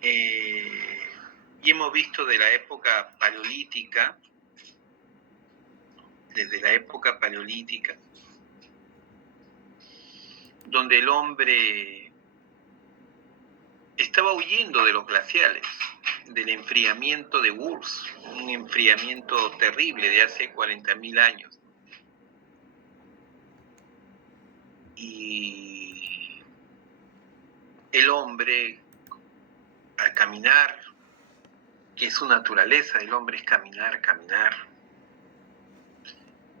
Y hemos visto de la época paleolítica, desde la época paleolítica, donde el hombre estaba huyendo de los glaciales, del enfriamiento de Wurtz, un enfriamiento terrible de hace 40.000 años. Y el hombre, al caminar, que es su naturaleza, el hombre es caminar,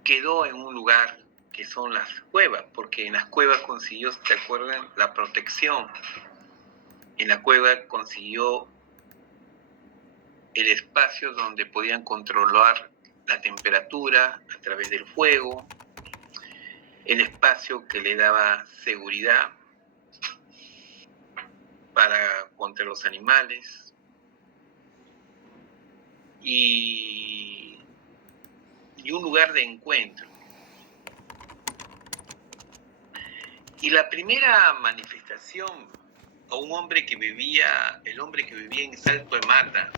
quedó en un lugar que son las cuevas, porque en las cuevas consiguió, ¿te acuerdan?, la protección. En la cueva consiguió el espacio donde podían controlar la temperatura a través del fuego, el espacio que le daba seguridad contra los animales, y un lugar de encuentro. Y la primera manifestación a un hombre que vivía, el hombre que vivía en Salto de Mata,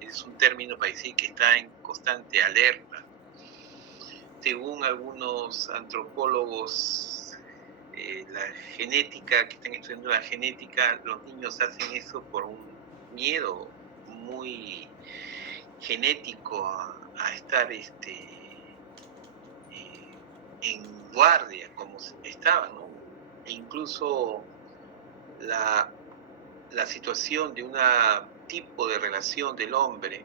es un término para decir que está en constante alerta. Según algunos antropólogos, la genética, que están estudiando la genética, los niños hacen eso por un miedo muy genético a estar en guardia, como estaban, ¿no? E incluso la situación de un tipo de relación del hombre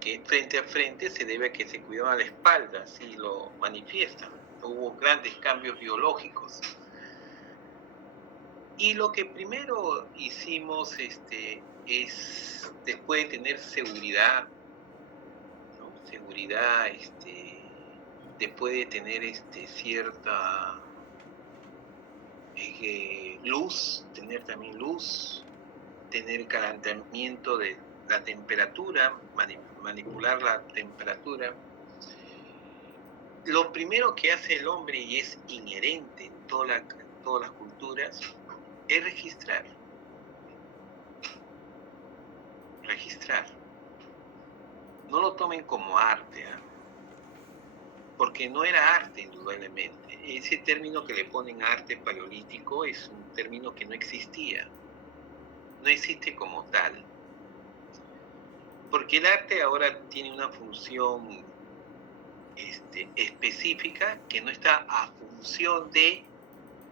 que frente a frente se debe a que se cuidaban la espalda, así lo manifiestan. Hubo grandes cambios biológicos. Y lo que primero hicimos es, después de tener seguridad, ¿no? Seguridad, después de tener cierta luz, tener también luz, tener calentamiento de la temperatura, manipular la temperatura. Lo primero que hace el hombre, y es inherente en todas las culturas, es registrar. Registrar. No lo tomen como arte, ¿eh? Porque no era arte, indudablemente. Ese término que le ponen arte paleolítico es un término que no existía. No existe como tal. Porque el arte ahora tiene una función específica que no está a función de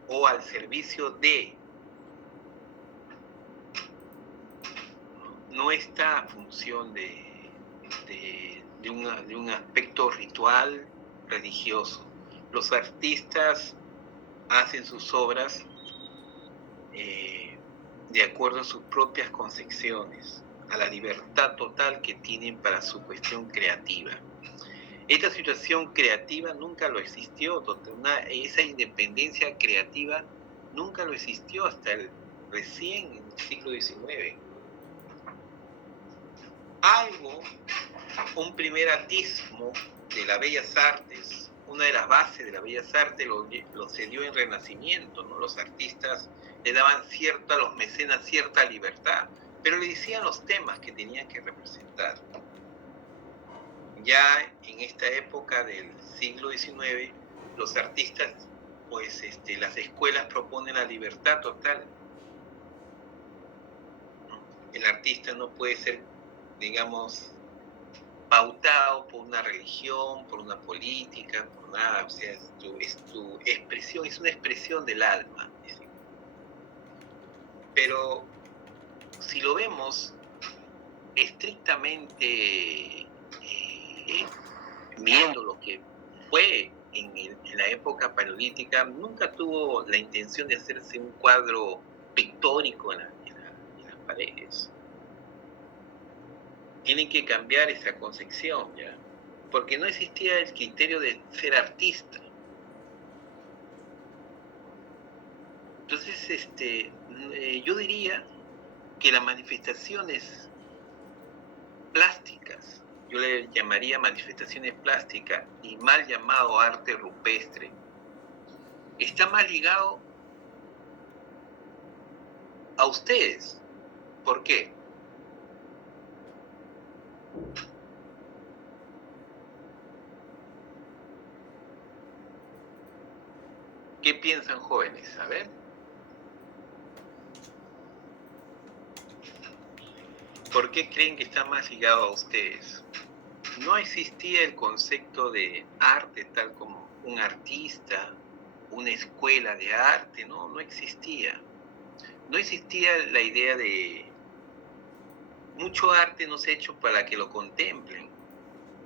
o al servicio de. No está a función de un aspecto ritual, religioso. Los artistas hacen sus obras de acuerdo a sus propias concepciones, a la libertad total que tienen para su cuestión creativa. Esta situación creativa nunca lo existió, esa independencia creativa nunca lo existió hasta recién en el siglo XIX. Un primer atismo de las bellas artes, una de las bases de las bellas artes lo se dio en Renacimiento, ¿no? Los artistas le daban a los mecenas cierta libertad, pero le decían los temas que tenían que representar. Ya en esta época del siglo XIX, los artistas, pues las escuelas proponen la libertad total. El artista no puede ser, digamos, pautado por una religión, por una política, por nada. O sea, es tu expresión, es una expresión del alma. Pero si lo vemos estrictamente, viendo lo que fue en la época paleolítica, nunca tuvo la intención de hacerse un cuadro pictórico en las paredes. Tienen que cambiar esa concepción, ¿ya? Porque no existía el criterio de ser artista. Entonces, yo diría que las manifestaciones plásticas, yo le llamaría manifestaciones plásticas y mal llamado arte rupestre, está más ligado a ustedes, ¿Por qué? ¿Qué piensan jóvenes? A ver. ¿Por qué creen que está más ligado a ustedes? No existía el concepto de arte tal como un artista, una escuela de arte, no existía. No existía la idea de mucho arte no se ha hecho para que lo contemplen.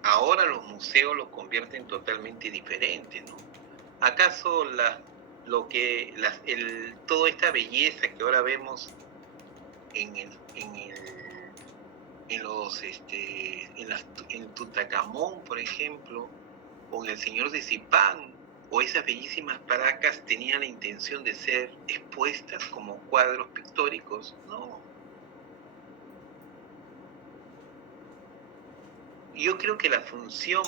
Ahora los museos lo convierten totalmente diferente, ¿no? ¿Acaso toda esta belleza que ahora vemos en Tutacamón, por ejemplo, o en el Señor de Zipán, o esas bellísimas paracas tenían la intención de ser expuestas como cuadros pictóricos? No. Yo creo que la función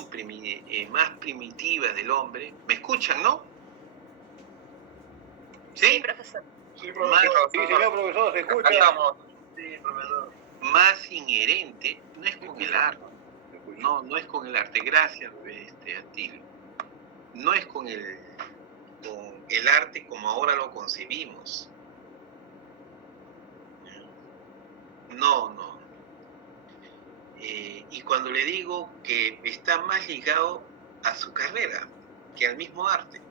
más primitiva del hombre... ¿Me escuchan, no? Sí, profesor. Sí, profesor. Sí, señor profesor, se escucha. Sí, profesor. Más inherente no es con el arte. No es con el arte. Gracias, Atilio. No es con el arte como ahora lo concebimos. No. Y cuando le digo que está más ligado a su carrera que al mismo arte.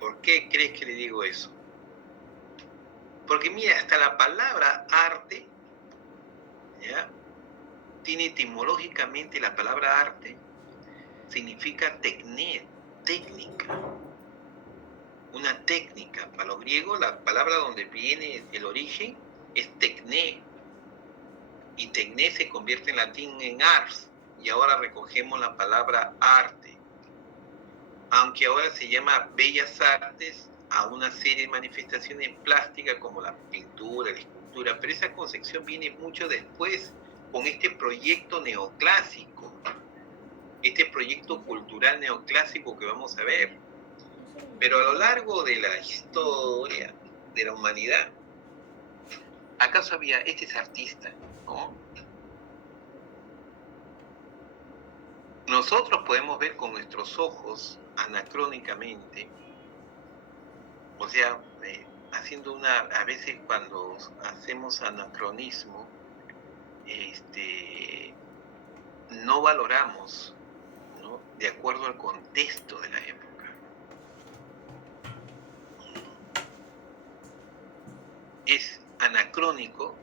¿Por qué crees que le digo eso? Porque mira, hasta la palabra arte, ¿ya? Tiene etimológicamente la palabra arte, significa técnica. Una técnica. Para los griegos, la palabra donde viene el origen es tecné. Y tecné se convierte en latín en ars. Y ahora recogemos la palabra arte. Aunque ahora se llama bellas artes a una serie de manifestaciones plásticas como la pintura, la escultura, pero esa concepción viene mucho después con este proyecto neoclásico, este proyecto cultural neoclásico que vamos a ver. Pero a lo largo de la historia de la humanidad, ¿acaso había, este es artista, ¿no? Nosotros podemos ver con nuestros ojos anacrónicamente, o sea, haciendo a veces cuando hacemos anacronismo, no valoramos, ¿no? De acuerdo al contexto de la época. Es anacrónico,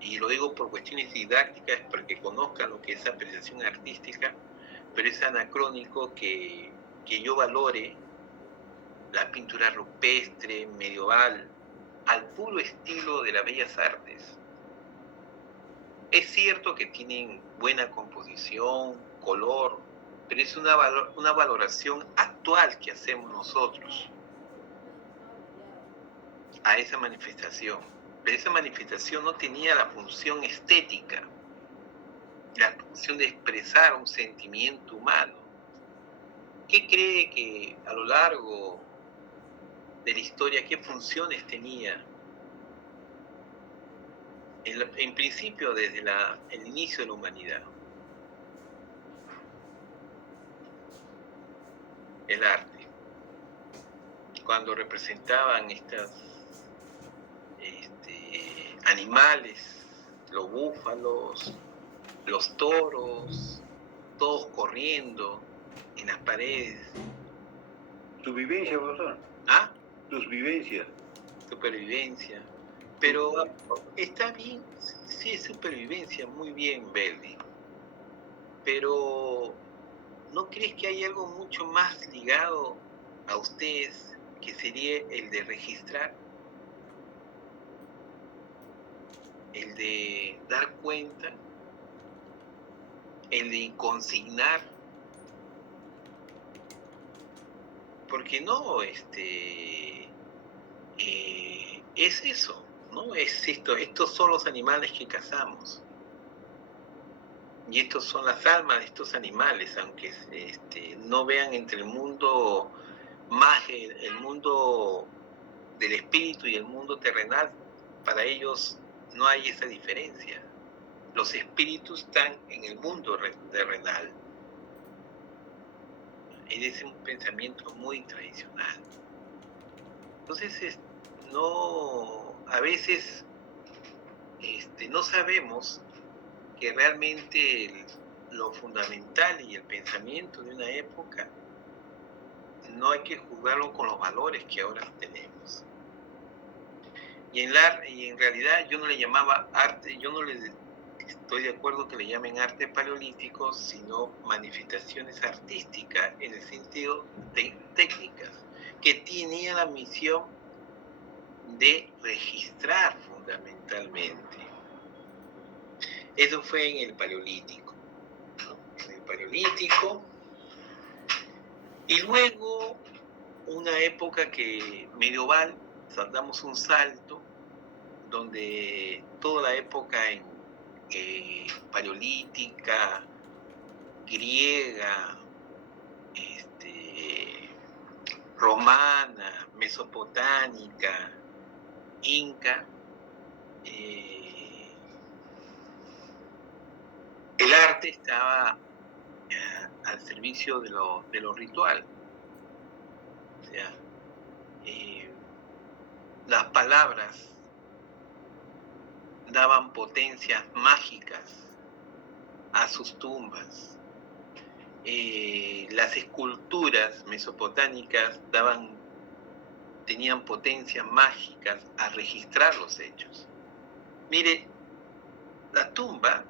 y lo digo por cuestiones didácticas para que conozcan lo que es apreciación artística, pero es anacrónico que yo valore la pintura rupestre, medieval, al puro estilo de las bellas artes. Es cierto que tienen buena composición, color, pero es una valoración actual que hacemos nosotros a esa manifestación. Pero esa manifestación no tenía la función estética, la función de expresar un sentimiento humano. ¿Qué cree que a lo largo de la historia, qué funciones tenía? En principio, desde el inicio de la humanidad. El arte. Cuando representaban estos animales, los búfalos, los toros, todos corriendo en las paredes. Tu vivencia, profesor. ¿Ah? Tus vivencias. Supervivencia. Pero está bien, sí es supervivencia, muy bien, Verdi. Pero ¿no crees que hay algo mucho más ligado a ustedes que sería el de registrar? El de dar cuenta, el de consignar, porque no, es eso, ¿no? Es estos son los animales que cazamos, y estos son las almas de estos animales, aunque no vean entre el mundo más el mundo del espíritu y el mundo terrenal, para ellos no hay esa diferencia. Los espíritus están en el mundo terrenal. Es un pensamiento muy tradicional. Entonces, a veces no sabemos que realmente lo fundamental y el pensamiento de una época no hay que juzgarlo con los valores que ahora tenemos. Y en realidad yo no le llamaba arte, yo no le estoy de acuerdo que le llamen arte paleolítico, sino manifestaciones artísticas en el sentido de técnicas, que tenían la misión de registrar fundamentalmente. Eso fue en el Paleolítico, ¿no? En el Paleolítico. Y luego, una época medieval, damos un salto, donde toda la época paleolítica, griega, romana, mesopotámica, inca, el arte estaba al servicio de lo ritual. O sea, las palabras daban potencias mágicas a sus tumbas. Las esculturas mesopotámicas tenían potencias mágicas a registrar los hechos. Mire, la tumba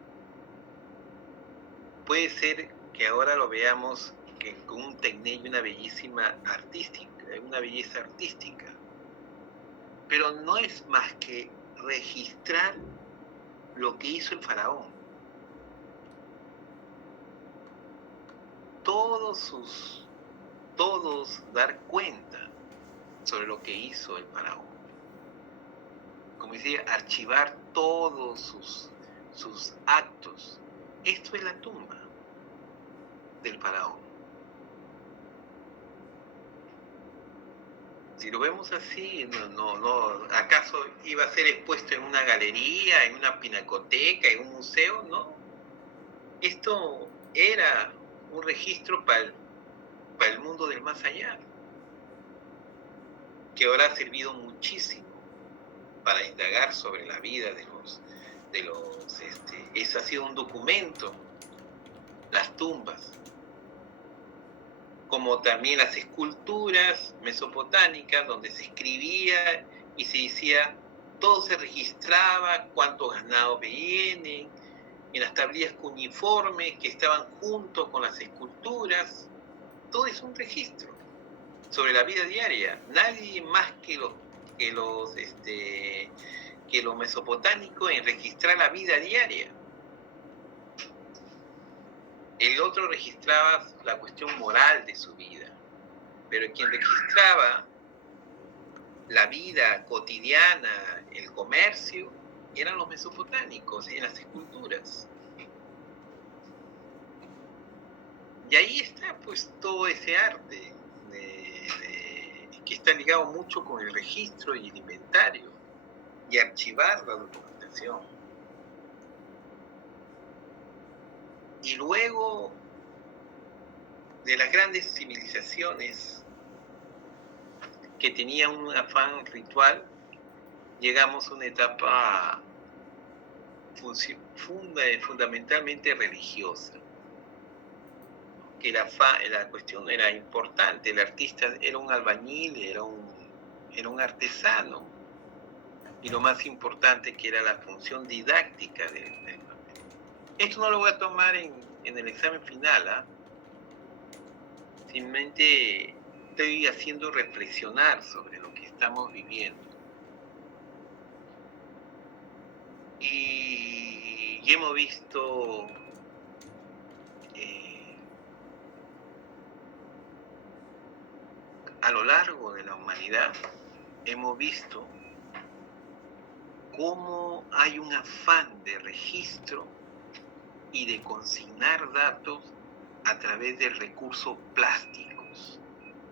puede ser que ahora lo veamos con un tecné y una belleza artística, pero no es más que registrar lo que hizo el faraón. Todos dar cuenta sobre lo que hizo el faraón. Como decía, archivar todos sus actos. Esto es la tumba del faraón. Si lo vemos así, ¿acaso iba a ser expuesto en una galería, en una pinacoteca, en un museo? No. Esto era un registro para el mundo del más allá, que ahora ha servido muchísimo para indagar sobre la vida eso ha sido un documento, las tumbas, como también las esculturas mesopotámicas, donde se escribía y se decía, todo se registraba, cuántos ganados vienen, en las tablillas cuneiformes que estaban junto con las esculturas. Todo es un registro sobre la vida diaria. Nadie más que los mesopotámicos en registrar la vida diaria. El otro registraba la cuestión moral de su vida, pero quien registraba la vida cotidiana, el comercio, eran los mesopotámicos en las esculturas. Y ahí está pues todo ese arte que está ligado mucho con el registro y el inventario y archivar la documentación. Y luego de las grandes civilizaciones que tenían un afán ritual, llegamos a una etapa fundamentalmente religiosa, que la cuestión era importante. El artista era un albañil, era un artesano, y lo más importante que era la función didáctica del papel. Esto no lo voy a tomar en el examen final, simplemente estoy haciendo reflexionar sobre lo que estamos viviendo. Y hemos visto a lo largo de la humanidad, hemos visto cómo hay un afán de registro y de consignar datos a través de recursos plásticos.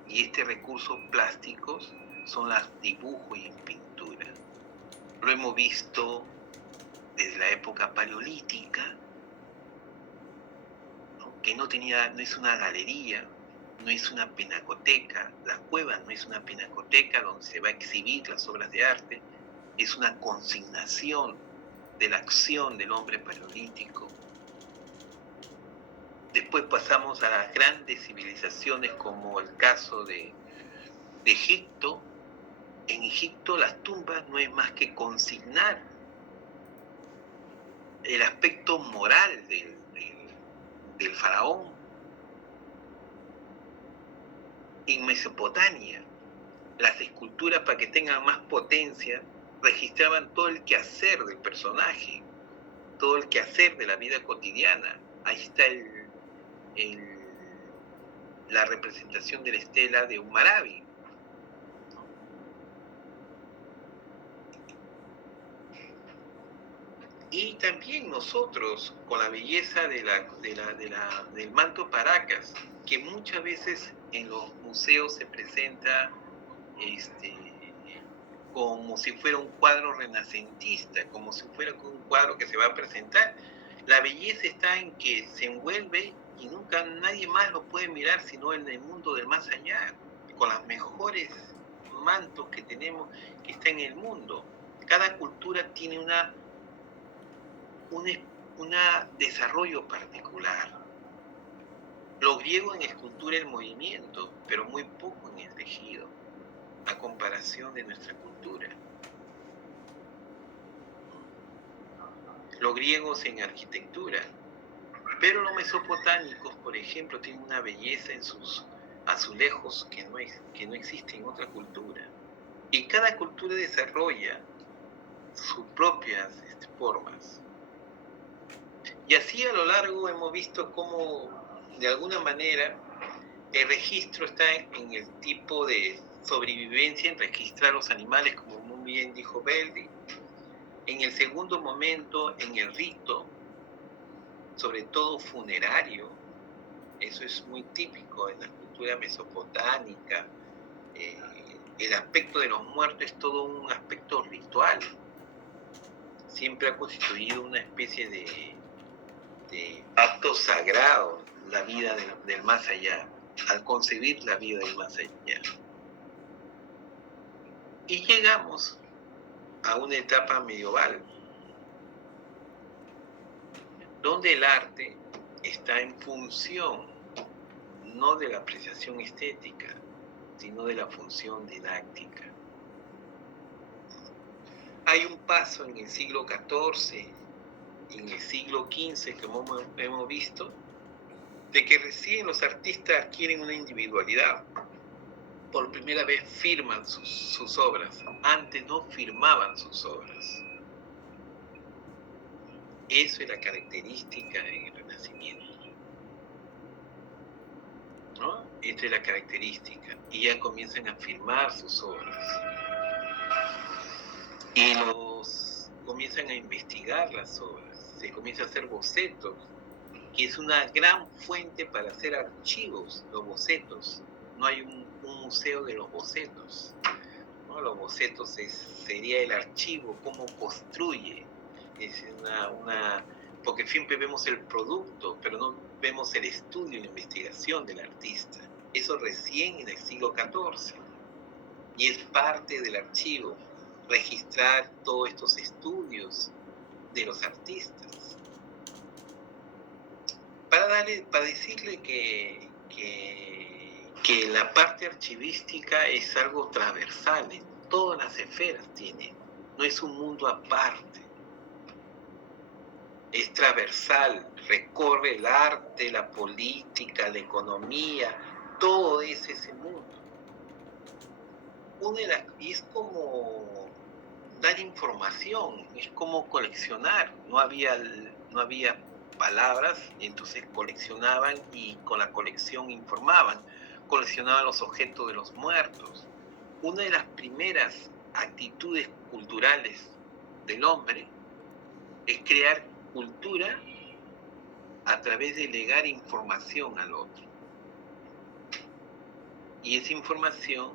Y estos recursos plásticos son los dibujos y pintura. Lo hemos visto desde la época paleolítica, ¿no? Que no es una galería, no es una pinacoteca. La cueva no es una pinacoteca donde se va a exhibir las obras de arte, es una consignación de la acción del hombre paleolítico. Después pasamos a las grandes civilizaciones, como el caso de Egipto. En Egipto las tumbas no es más que consignar el aspecto moral del faraón. En Mesopotamia, las esculturas, para que tengan más potencia, registraban todo el quehacer del personaje, todo el quehacer de la vida cotidiana. Ahí está la representación de la estela de Hammurabi. Y también nosotros, con la belleza del manto Paracas, que muchas veces en los museos se presenta como si fuera un cuadro renacentista, como si fuera un cuadro que se va a presentar. La belleza está en que se envuelve y nunca nadie más lo puede mirar sino en el mundo del más allá, con los mejores mantos que tenemos, que está en el mundo. Cada cultura tiene un desarrollo particular. Los griegos en escultura el movimiento, pero muy poco en el tejido, a comparación de nuestra cultura. Los griegos en arquitectura, pero los mesopotámicos, por ejemplo, tienen una belleza en sus azulejos que no existe en otra cultura. Y cada cultura desarrolla sus propias formas. Y así a lo largo hemos visto cómo, de alguna manera, el registro está en el tipo de sobrevivencia, en registrar los animales, como muy bien dijo Beldi. En el segundo momento, en el rito, sobre todo funerario, eso es muy típico en la cultura mesopotámica. El aspecto de los muertos es todo un aspecto ritual. Siempre ha constituido una especie de acto sagrado la vida del más allá, al concebir la vida del más allá. Y llegamos a una etapa medieval, donde el arte está en función no de la apreciación estética, sino de la función didáctica. Hay un paso en el siglo XIV, en el siglo XV, como hemos visto, de que recién los artistas adquieren una individualidad. Por primera vez firman sus obras. Antes no firmaban sus obras. Eso es la característica en el Renacimiento, ¿no? Esta es la característica. Y ya comienzan a firmar sus obras. Y comienzan a investigar las obras. Se comienza a hacer bocetos, que es una gran fuente para hacer archivos, los bocetos. No hay un museo de los bocetos, ¿no? Los bocetos sería el archivo, cómo construye. Es porque siempre vemos el producto, pero no vemos el estudio y la investigación del artista. Eso recién en el siglo XIV. Y es parte del archivo, registrar todos estos estudios de los artistas. Para decirle que la parte archivística es algo transversal, en todas las esferas tiene, no es un mundo aparte, es transversal, recorre el arte, la política, la economía, todo es ese mundo. Y es como dar información, es como coleccionar, no había palabras, y entonces coleccionaban y con la colección informaban, coleccionaban los objetos de los muertos. Una de las primeras actitudes culturales del hombre es crear cultura a través de legar información al otro. Y esa información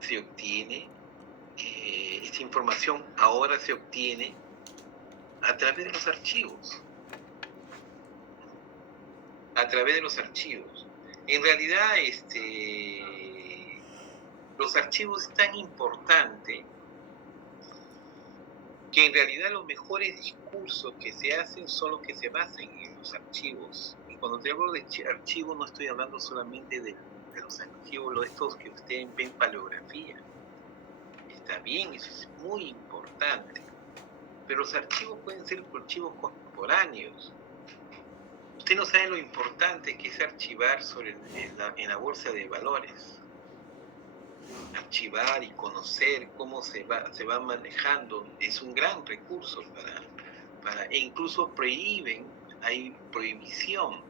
se obtiene, esta información ahora se obtiene a través de los archivos. A través de los archivos. En realidad, los archivos es tan importante que en realidad los mejores discursos que se hacen son los que se basan en los archivos. Y cuando te hablo de archivos no estoy hablando solamente de los archivos, estos que ustedes ven paleografía. Está bien, eso es muy importante. Pero los archivos pueden ser archivos contemporáneos. Usted no sabe lo importante que es archivar en la bolsa de valores. Archivar y conocer cómo se va manejando es un gran recurso e incluso hay prohibición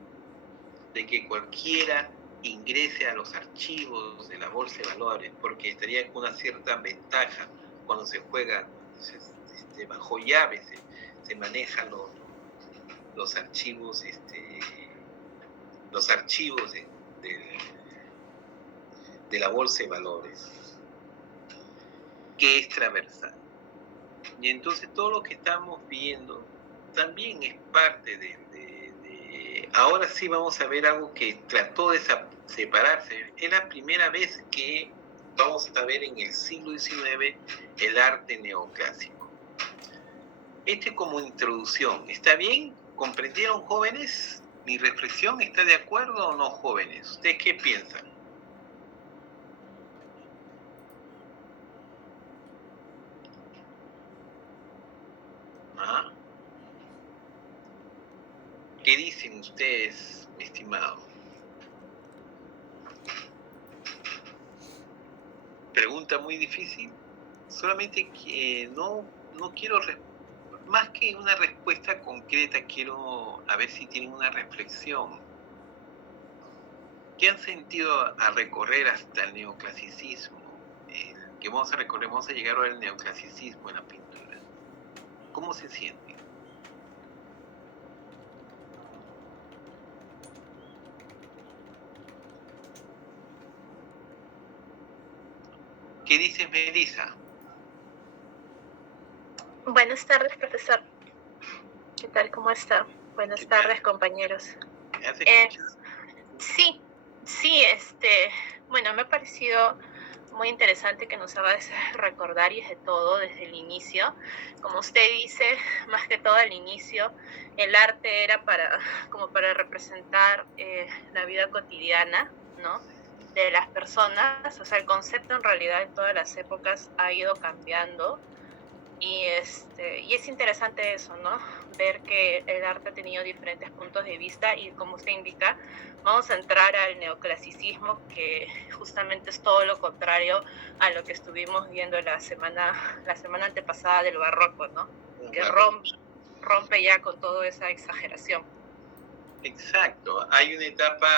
de que cualquiera ingrese a los archivos de la bolsa de valores, porque estaría con una cierta ventaja cuando se juega bajo llave, se manejan los archivos, de la bolsa de valores, que es transversal. Y entonces todo lo que estamos viendo también es parte ahora sí vamos a ver algo que trató de separarse. Es la primera vez que vamos a ver en el siglo XIX el arte neoclásico. Como introducción. ¿Está bien? ¿Comprendieron, jóvenes? ¿Mi reflexión está de acuerdo o no, jóvenes? ¿Ustedes qué piensan? ¿Ah? ¿Qué dicen ustedes, estimado? Pregunta muy difícil. Solamente que no quiero, más que una respuesta concreta, quiero a ver si tienen una reflexión. ¿Qué han sentido a recorrer hasta el neoclasicismo? Que vamos a llegar ahora al neoclasicismo en la pintura. ¿Cómo se sienten? ¿Qué dices, Melissa? Buenas tardes, profesor. ¿Qué tal? ¿Cómo está? Buenas tardes, compañeros. Sí, bueno, me ha parecido muy interesante que nos hagas recordar y desde todo, desde el inicio. Como usted dice, más que todo al inicio, el arte era como para representar la vida cotidiana, ¿no?, de las personas. O sea, el concepto en realidad en todas las épocas ha ido cambiando. Y es interesante eso, ¿no? Ver que el arte ha tenido diferentes puntos de vista y, como usted indica, vamos a entrar al neoclasicismo, que justamente es todo lo contrario a lo que estuvimos viendo la semana antepasada del barroco, ¿no? Que rompe ya con toda esa exageración. Exacto. Hay una etapa,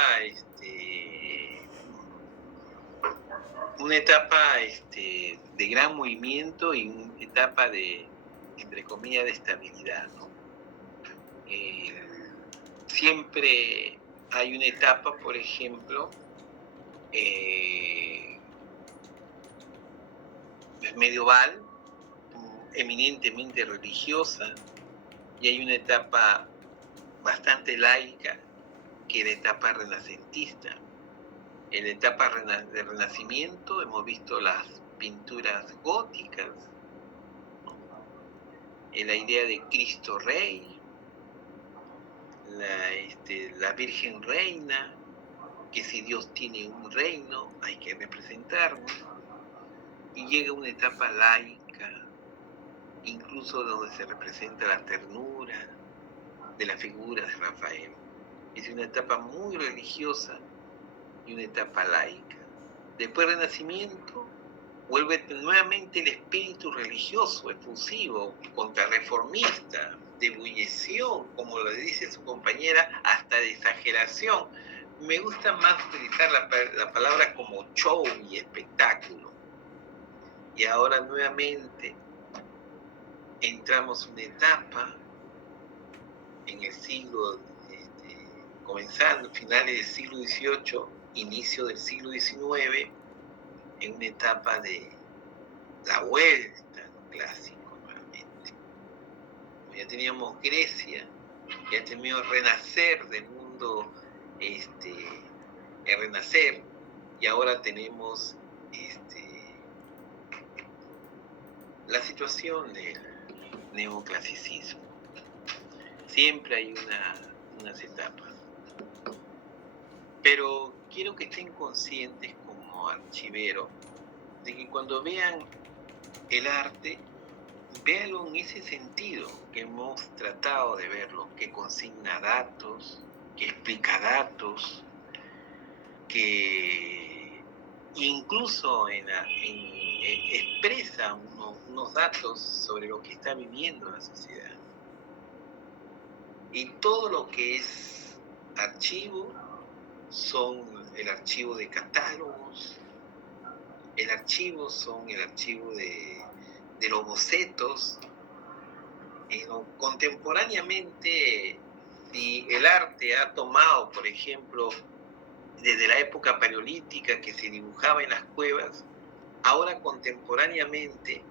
de gran movimiento y una etapa de, entre comillas, de estabilidad, ¿no? Siempre hay una etapa, por ejemplo, medieval, eminentemente religiosa, y hay una etapa bastante laica, que es la etapa renacentista. En la etapa del Renacimiento hemos visto las pinturas góticas, ¿no? En la idea de Cristo Rey, la Virgen Reina, que si Dios tiene un reino hay que representarlo, y llega una etapa laica, incluso donde se representa la ternura de la figura de Rafael. Es una etapa muy religiosa y una etapa laica. Después del Renacimiento vuelve nuevamente el espíritu religioso, efusivo, contrarreformista, de ebullición, como lo dice su compañera, hasta de exageración. Me gusta más utilizar la palabra como show y espectáculo. Y ahora nuevamente entramos en una etapa en el siglo, comenzando finales del siglo XVIII, inicio del siglo XIX, en en una etapa de la vuelta a lo clásico nuevamente. Ya teníamos Grecia, ya teníamos renacer del mundo, el renacer, y ahora tenemos la situación del neoclasicismo. Siempre hay unas etapas. Pero quiero que estén conscientes como archivero de que cuando vean el arte, véanlo en ese sentido que hemos tratado de verlo, que consigna datos, que explica datos, que incluso expresa unos datos sobre lo que está viviendo la sociedad. Y todo lo que es archivo son el archivo de catálogos, el archivo de los bocetos. Contemporáneamente, si el arte ha tomado, por ejemplo, desde la época paleolítica que se dibujaba en las cuevas, ahora contemporáneamente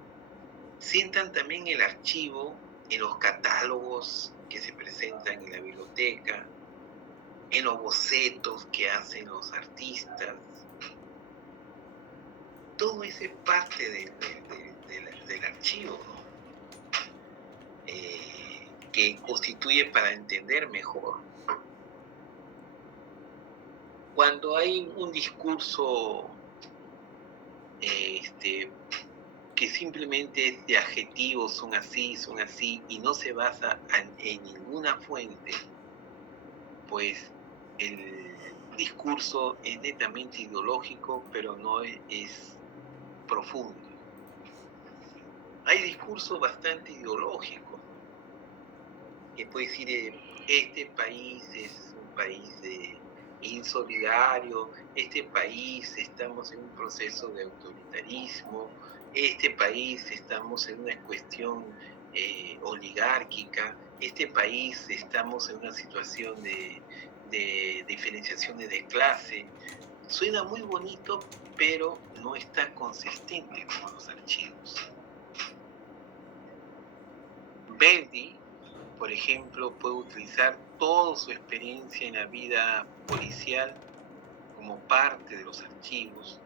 sientan también el archivo en los catálogos que se presentan en la biblioteca, en los bocetos que hacen los artistas. Todo eso es parte del archivo, ¿no? Que constituye para entender mejor. Cuando hay un discurso que simplemente es de adjetivos, son así, y no se basa en ninguna fuente, pues el discurso es netamente ideológico, pero no es profundo. Hay discursos bastante ideológicos, que puede decir, este país es un país insolidario, este país estamos en un proceso de autoritarismo, este país estamos en una cuestión oligárquica, este país estamos en una situación de diferenciaciones de clase. Suena muy bonito, pero no está consistente con los archivos. Verdi, por ejemplo, puede utilizar toda su experiencia en la vida policial como parte de los archivos,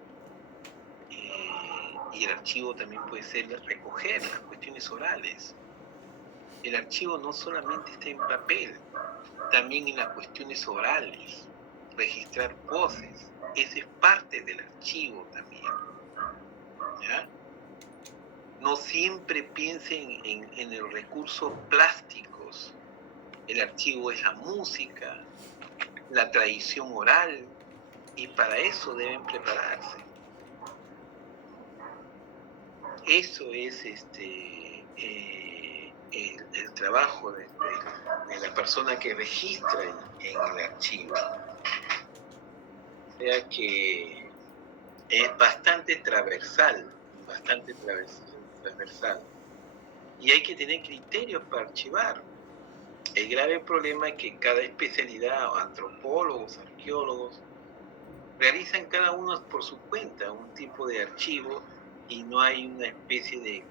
y el archivo también puede ser recoger las cuestiones orales. El archivo no solamente está en papel, también en las cuestiones orales, registrar voces, ese es parte del archivo también, ¿ya? No siempre piensen en los recursos plásticos. El archivo es la música, la tradición oral, y para eso deben prepararse. Eso es el trabajo de la persona que registra en el archivo. O sea que es bastante transversal. Y hay que tener criterios para archivar. El grave problema es que cada especialidad, antropólogos, arqueólogos, realizan cada uno por su cuenta un tipo de archivo y no hay una especie de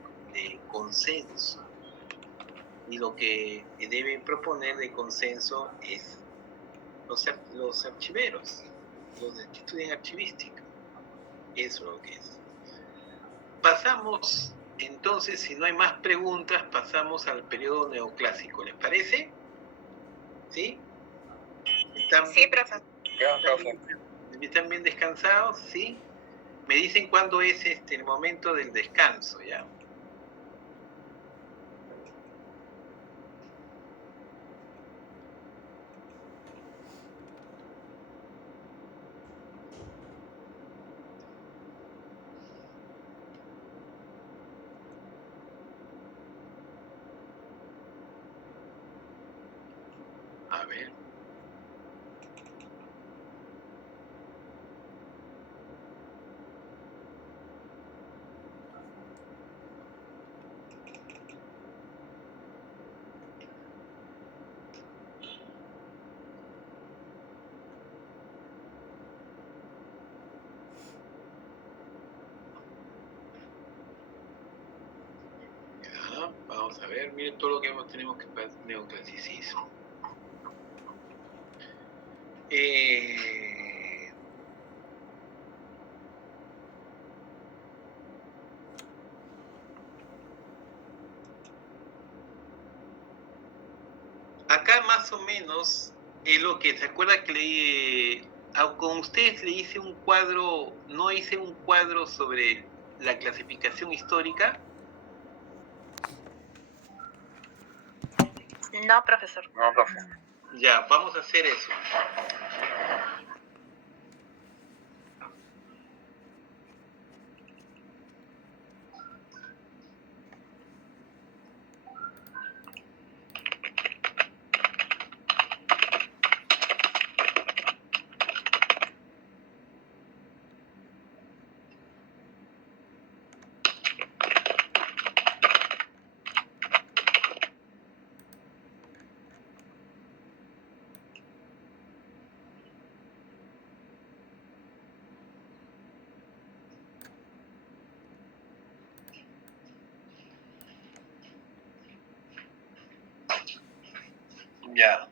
consenso. Y lo que deben proponer de consenso es los archiveros, los que estudian archivística. Eso es lo que es. Pasamos, entonces, si no hay más preguntas, pasamos al periodo neoclásico. ¿Les parece? ¿Sí? Sí, profe. ¿Están bien descansados? ¿Sí? Me dicen cuándo es el momento del descanso, ¿ya? A ver. Vamos a ver, miren todo lo que tenemos que ver, neoclasicismo. Acá más o menos es lo que, ¿se acuerda que leí? Con ustedes le hice un cuadro, no hice un cuadro sobre la clasificación histórica. No, profesor. No, profe. Ya, vamos a hacer eso. Ya.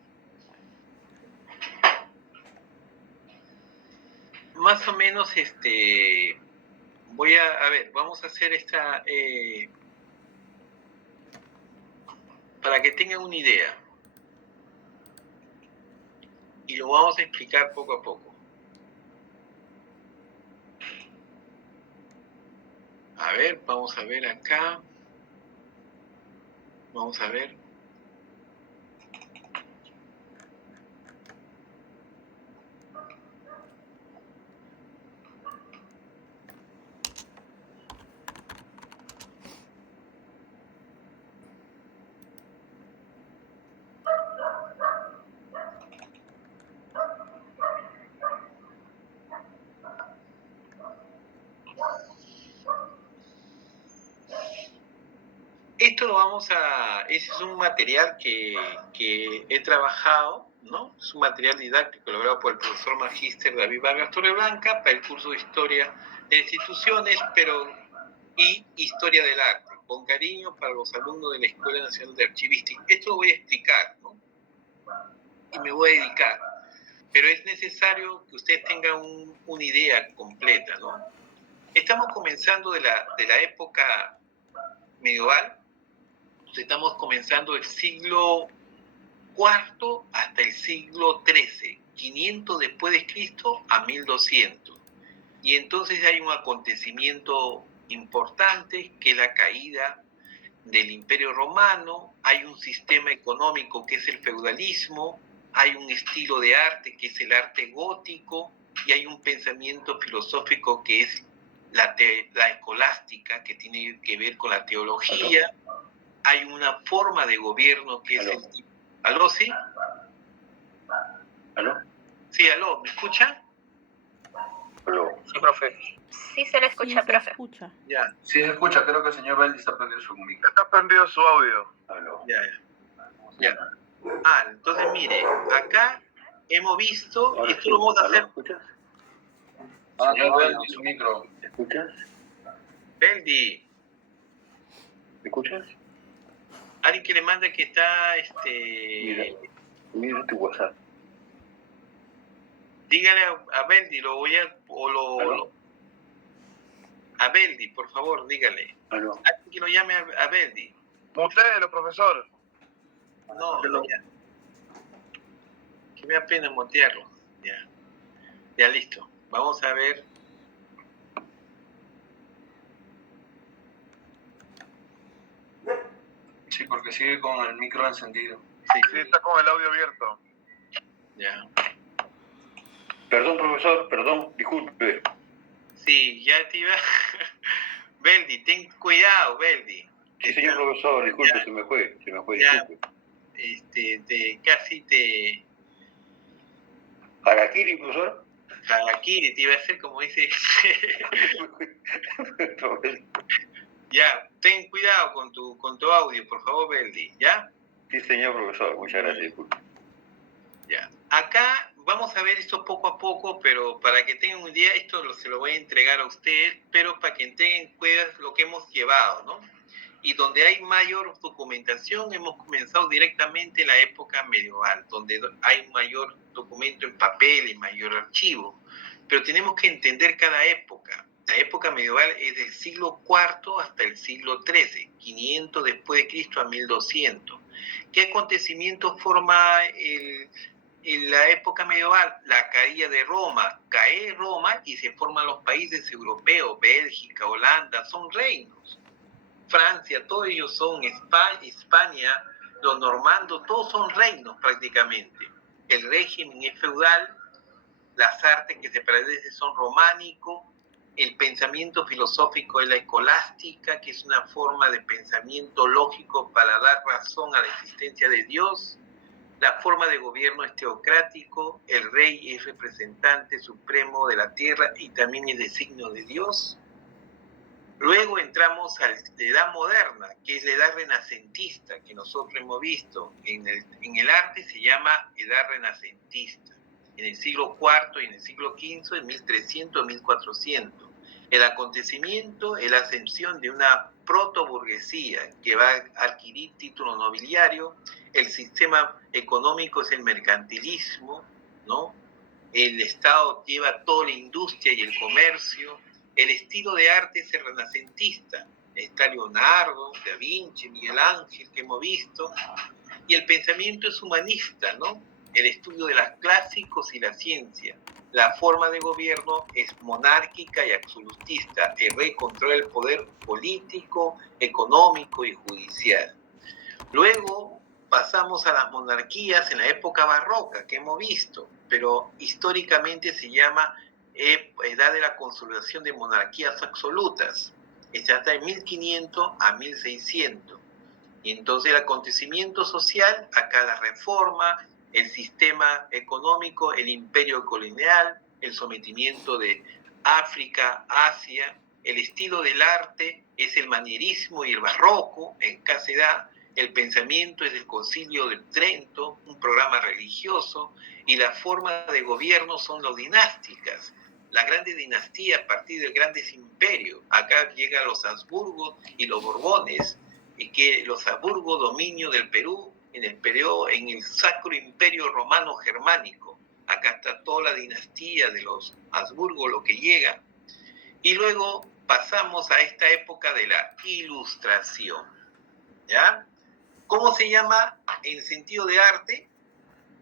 Más o menos, voy a ver, vamos a hacer esta, para que tengan una idea. Y lo vamos a explicar poco a poco. A ver, vamos a ver acá. Vamos a ver. Esto lo vamos a, ese es un material que he trabajado, ¿no? Es un material didáctico elaborado por el profesor magíster David Vargas Torreblanca para el curso de Historia de Instituciones, y Historia del Arte, con cariño para los alumnos de la Escuela Nacional de Archivística. Esto lo voy a explicar, ¿no? Y me voy a dedicar. Pero es necesario que ustedes tengan una idea completa, ¿no? Estamos comenzando de la época medieval. Estamos comenzando el siglo IV hasta el siglo XIII, 500 después de Cristo a 1200. Y entonces hay un acontecimiento importante que es la caída del Imperio Romano, hay un sistema económico que es el feudalismo, hay un estilo de arte que es el arte gótico y hay un pensamiento filosófico que es la escolástica, que tiene que ver con la teología. Hay una forma de gobierno que es el tipo. ¿Aló, sí? ¿Aló? Sí, aló, ¿me escuchan? ¿Aló? Sí, profe. Sí se le escucha, Sí, se profe. escucha. Ya, Sí, se escucha. Creo que el señor Beldi está prendiendo su comunicador. Está prendido su audio. ¿Aló? ya. Entonces mire, acá hemos visto, Ahora esto sí. lo vamos a ¿Aló? hacer. ¿Escuchas? Señor Beldi, su micro. ¿Me escuchas? Beldi, ¿Me escuchas? alguien que le manda que está, Mira tu WhatsApp. dígale a Beldi, ¿Aló? a Beldi, por favor, dígale. ¿Aló? Alguien que lo llame a Beldi. Muteelo, profesor. No, ya. Que me da pena mutearlo. Ya listo. Vamos a ver. Sí, porque sigue con el micro encendido. Sí, está con el audio abierto. ya. Perdón, profesor, perdón, disculpe. Sí, ya te iba. Beldi, ten cuidado, Beldi. Sí, señor profesor, disculpe, Ya. se me fue, Ya. disculpe. Casi te. ¿Harakiri, profesor? Harakiri, te iba a hacer como dice. Ya, ten cuidado con tu audio, por favor, Beldi, ¿ya? Sí, señor profesor, muchas gracias, disculpe. Ya. Acá vamos a ver esto poco a poco, pero para que tengan una idea, esto se lo voy a entregar a ustedes, pero para que tengan cuenta lo que hemos llevado, ¿no? y donde hay mayor documentación hemos comenzado directamente en la época medieval, donde hay mayor documento en papel y mayor archivo. Pero tenemos que entender cada época. La época medieval es del siglo IV hasta el siglo XIII, 500 después de Cristo a 1200. ¿Qué acontecimientos forma en la época medieval? La caída de Roma. Cae Roma y se forman los países europeos, Bélgica, Holanda, son reinos. Francia, todos ellos son España, los normandos, todos son reinos prácticamente. El régimen es feudal, las artes que se predecen son románicos, el pensamiento filosófico es la escolástica, que es una forma de pensamiento lógico para dar razón a la existencia de Dios. La forma de gobierno es teocrático, el rey es representante supremo de la tierra y también es designio de Dios. Luego entramos a la edad moderna, que es la edad renacentista, que nosotros hemos visto en el arte, se llama edad renacentista. En el siglo IV y en el siglo XV, en 1300 1400. El acontecimiento es la ascensión de una protoburguesía que va a adquirir título nobiliario. El sistema económico es el mercantilismo, ¿no? El Estado lleva toda la industria y el comercio. El estilo de arte es el renacentista. Está Leonardo, Da Vinci, Miguel Ángel, que hemos visto. Y el pensamiento es humanista, ¿no? El estudio de los clásicos y la ciencia. La forma de gobierno es monárquica y absolutista. El rey controla el poder político, económico y judicial. Luego pasamos a las monarquías en la época barroca, que hemos visto, pero históricamente se llama edad de la consolidación de monarquías absolutas. Está hasta en 1500 a 1600. Y entonces el acontecimiento social, acá la reforma, el sistema económico, el imperio colonial, el sometimiento de África, Asia, el estilo del arte es el manierismo y el barroco en casi edad, el pensamiento es el Concilio de Trento, un programa religioso, y la forma de gobierno son las dinásticas. La grande dinastía a partir de grandes imperios. Acá llegan los Habsburgos y los Borbones, y que los Habsburgos dominio del Perú en el Sacro Imperio Romano Germánico. Acá está toda la dinastía de los Habsburgos, lo que llega. Y luego pasamos a esta época de la Ilustración. ¿Ya? ¿Cómo se llama en sentido de arte?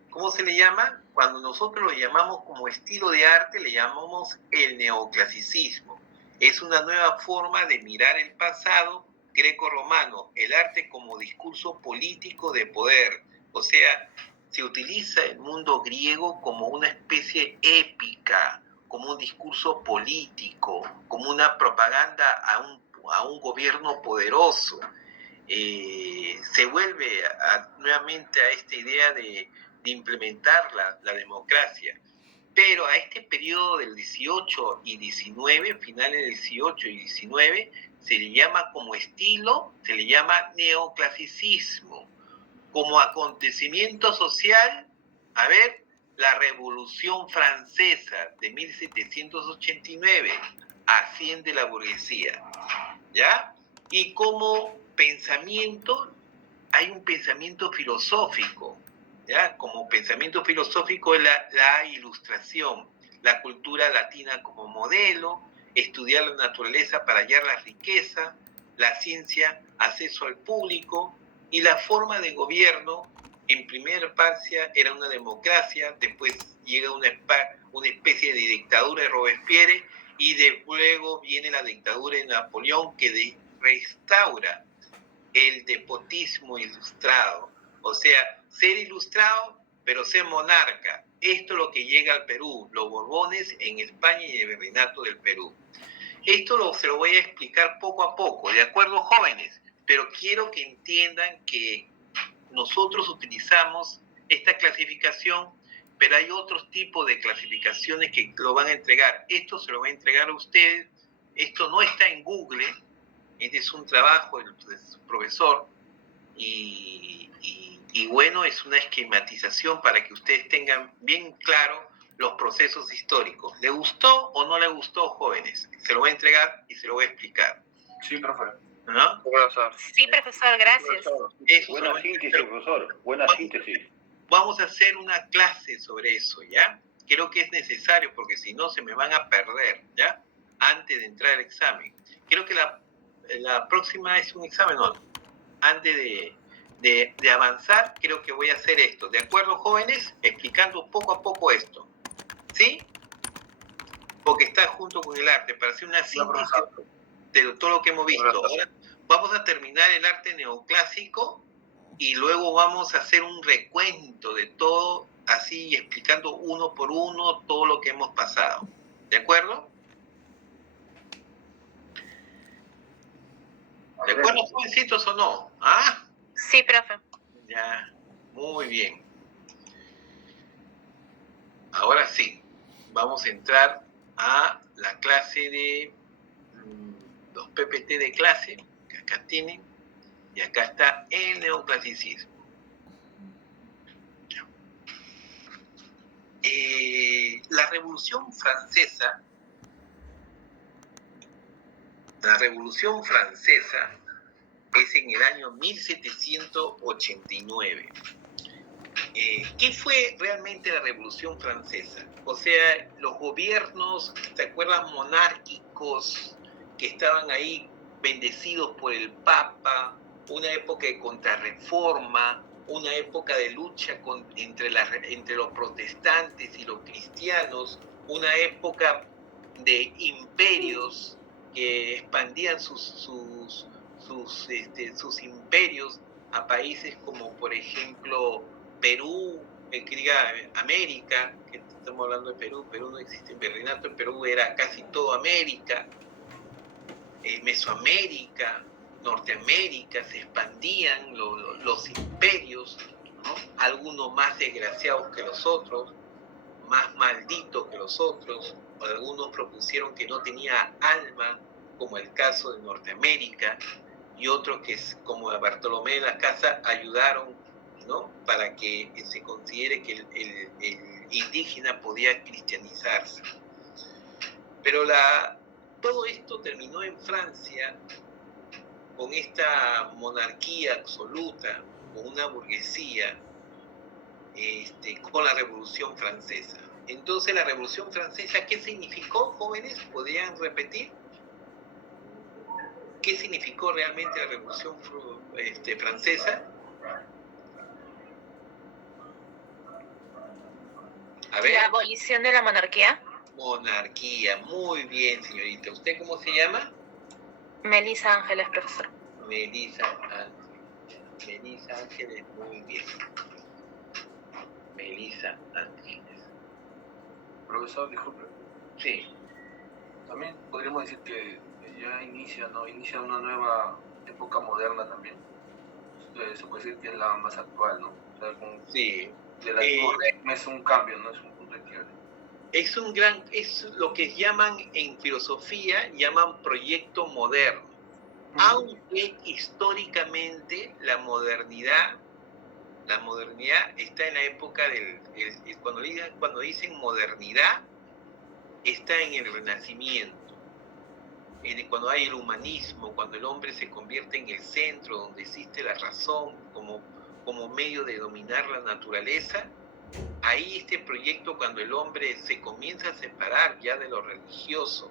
¿Cómo se le llama? Cuando nosotros lo llamamos como estilo de arte, le llamamos el neoclasicismo. Es una nueva forma de mirar el pasado greco-romano, el arte como discurso político de poder. O sea, se utiliza el mundo griego como una especie épica, como un discurso político, como una propaganda a un gobierno poderoso. Se vuelve nuevamente a esta idea de implementar la democracia. Pero a este periodo del 18 y 19, finales del 18 y 19, se le llama como estilo, se le llama neoclasicismo. Como acontecimiento social, a ver, la Revolución Francesa de 1789 asciende la burguesía, ¿ya? Y como pensamiento, hay un pensamiento filosófico, ¿ya? Como pensamiento filosófico es la Ilustración, la cultura latina como modelo, estudiar la naturaleza para hallar la riqueza, la ciencia, acceso al público, y la forma de gobierno, en primera parte era una democracia, después llega una especie de dictadura de Robespierre, y luego viene la dictadura de Napoleón que restaura el despotismo ilustrado. O sea, ser ilustrado, pero ser monarca. Esto es lo que llega al Perú, los Borbones en España y el virreinato del Perú. Esto se lo voy a explicar poco a poco, ¿de acuerdo, jóvenes? Pero quiero que entiendan que nosotros utilizamos esta clasificación, pero hay otros tipos de clasificaciones que lo van a entregar. Esto se lo va a entregar a ustedes. Esto no está en Google. Este es un trabajo del profesor y bueno, es una esquematización para que ustedes tengan bien claro los procesos históricos. ¿Le gustó o no le gustó, jóvenes? Se lo voy a entregar y se lo voy a explicar. Sí, profe. ¿no? Profesor. Sí, profesor, gracias. Eso Buena solamente. síntesis, profesor. Buena síntesis. Vamos a hacer una clase sobre eso, ¿ya? Creo que es necesario porque si no se me van a perder, ¿ya? Antes de entrar al examen. Creo que la próxima es un examen, ¿no? Antes de avanzar, creo que voy a hacer esto. ¿De acuerdo, jóvenes? Explicando poco a poco esto. ¿Sí? Porque está junto con el arte, para hacer una síntesis de todo lo que hemos visto. Ahora vamos a terminar el arte neoclásico y luego vamos a hacer un recuento de todo, así explicando uno por uno todo lo que hemos pasado. ¿De acuerdo? ¿De acuerdo, jovencitos, o no? ¿Ah? Sí, profe. Ya, muy bien. Ahora sí, vamos a entrar a la clase de los PPT de clase, que acá tienen, y acá está el neoclasicismo. La Revolución Francesa es en el año 1789. ¿Qué fue realmente la Revolución Francesa? O sea, los gobiernos, ¿te acuerdas? Monárquicos que estaban ahí bendecidos por el Papa, una época de contrarreforma, una época de lucha entre los protestantes y los cristianos, una época de imperios que expandían sus imperios a países como, por ejemplo, Perú, que diga América, que estamos hablando de Perú no existe en Virreinato, en Perú era casi todo América, Mesoamérica, Norteamérica, se expandían los imperios, ¿no? Algunos más desgraciados que los otros, más malditos que los otros, algunos propusieron que no tenía alma, como el caso de Norteamérica, y otros que, como Bartolomé de las Casas, ayudaron, ¿no? Para que se considere que el indígena podía cristianizarse. Pero todo esto terminó en Francia con esta monarquía absoluta, con una burguesía, con la Revolución Francesa. Entonces, la Revolución Francesa, ¿qué significó, jóvenes? ¿Podrían repetir? ¿Qué significó realmente la Revolución Francesa? A ver. La abolición de la monarquía. Monarquía, muy bien, señorita. ¿Usted cómo se llama? Melissa Ángeles, profesor. Melissa Ángeles. Melissa Ángeles, muy bien. Melissa Ángeles. Profesor, disculpe. Sí. También podríamos decir que ya inicia una nueva época moderna también. Se puede decir que es la más actual, ¿no? O sea, sí. El antiguo régimen es un cambio, no es un punto de quiebre. Es lo que llaman en filosofía, llaman proyecto moderno. Aunque históricamente la modernidad está en la época cuando dicen modernidad, está en el Renacimiento, cuando hay el humanismo, cuando el hombre se convierte en el centro, donde existe la razón como medio de dominar la naturaleza. Ahí este proyecto, cuando el hombre se comienza a separar ya de lo religioso,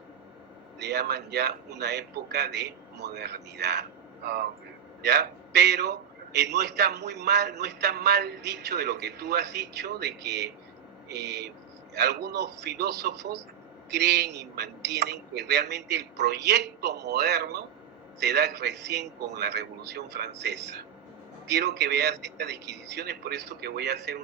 le llaman ya una época de modernidad. Okay. ¿Ya? Pero no está mal dicho de lo que tú has dicho, de que algunos filósofos creen y mantienen que realmente el proyecto moderno se da recién con la Revolución Francesa. Quiero que veas estas disquisiciones, por eso que voy a hacer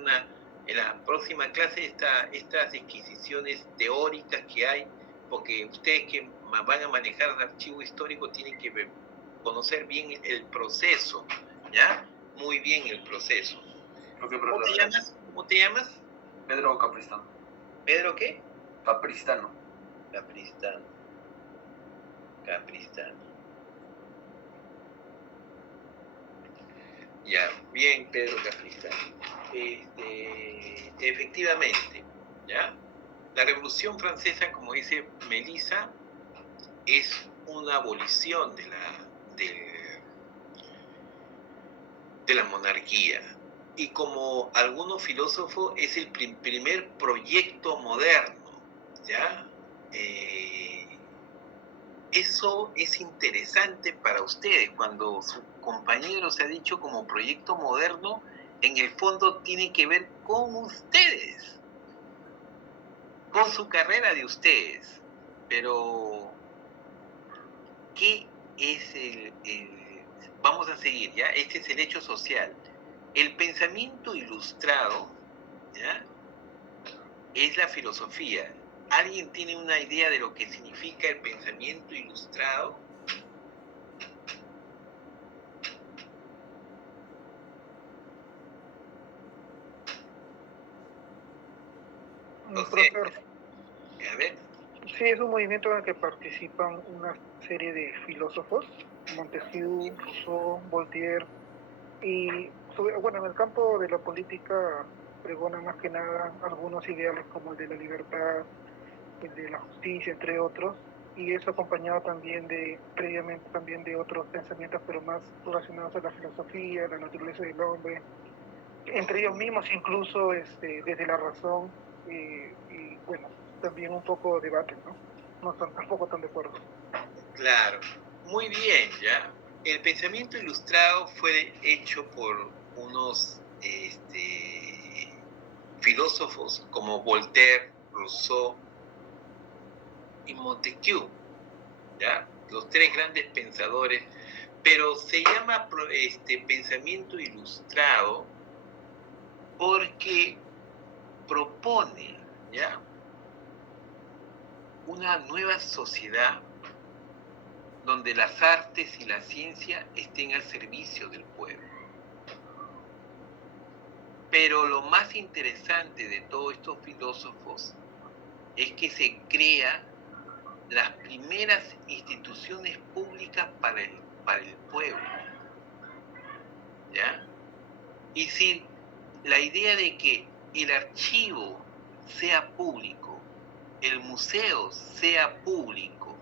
en la próxima clase estas disquisiciones teóricas que hay, porque ustedes que van a manejar el archivo histórico tienen que conocer bien el proceso, ¿ya? Muy bien el proceso. ¿Cómo te llamas? Pedro Capristano. ¿Pedro qué? Capristano. Ya, bien, Pedro Capristano. Efectivamente, ¿ya? La Revolución Francesa, como dice Melissa, es una abolición de la monarquía. Y como algunos filósofos, es el primer proyecto moderno, ¿ya? Eso es interesante para ustedes. Cuando su compañero se ha dicho como proyecto moderno, en el fondo tiene que ver con ustedes, con su carrera de ustedes. Pero, ¿qué es vamos a seguir, ¿ya? Este es el hecho social. El pensamiento ilustrado, ¿ya?, es la filosofía. ¿Alguien tiene una idea de lo que significa el pensamiento ilustrado? Profesor, A ver. sí, es un movimiento en el que participan una serie de filósofos, Montesquieu, Rousseau, Voltaire, y bueno, en el campo de la política pregonan más que nada algunos ideales como el de la libertad, el de la justicia, entre otros, y eso acompañado también previamente también de otros pensamientos, pero más relacionados a la filosofía, la naturaleza del hombre, entre ellos mismos incluso desde la razón, y bueno, también un poco debate, ¿no? No están tampoco tan de acuerdo. Claro, muy bien, ¿ya? El pensamiento ilustrado fue hecho por unos filósofos como Voltaire, Rousseau y Montesquieu, ¿ya? Los tres grandes pensadores, pero se llama pensamiento ilustrado porque propone, ¿ya?, una nueva sociedad donde las artes y la ciencia estén al servicio del pueblo. Pero lo más interesante de todos estos filósofos es que se crean las primeras instituciones públicas para el pueblo, ¿ya? Y si la idea de que el archivo sea público, el museo sea público,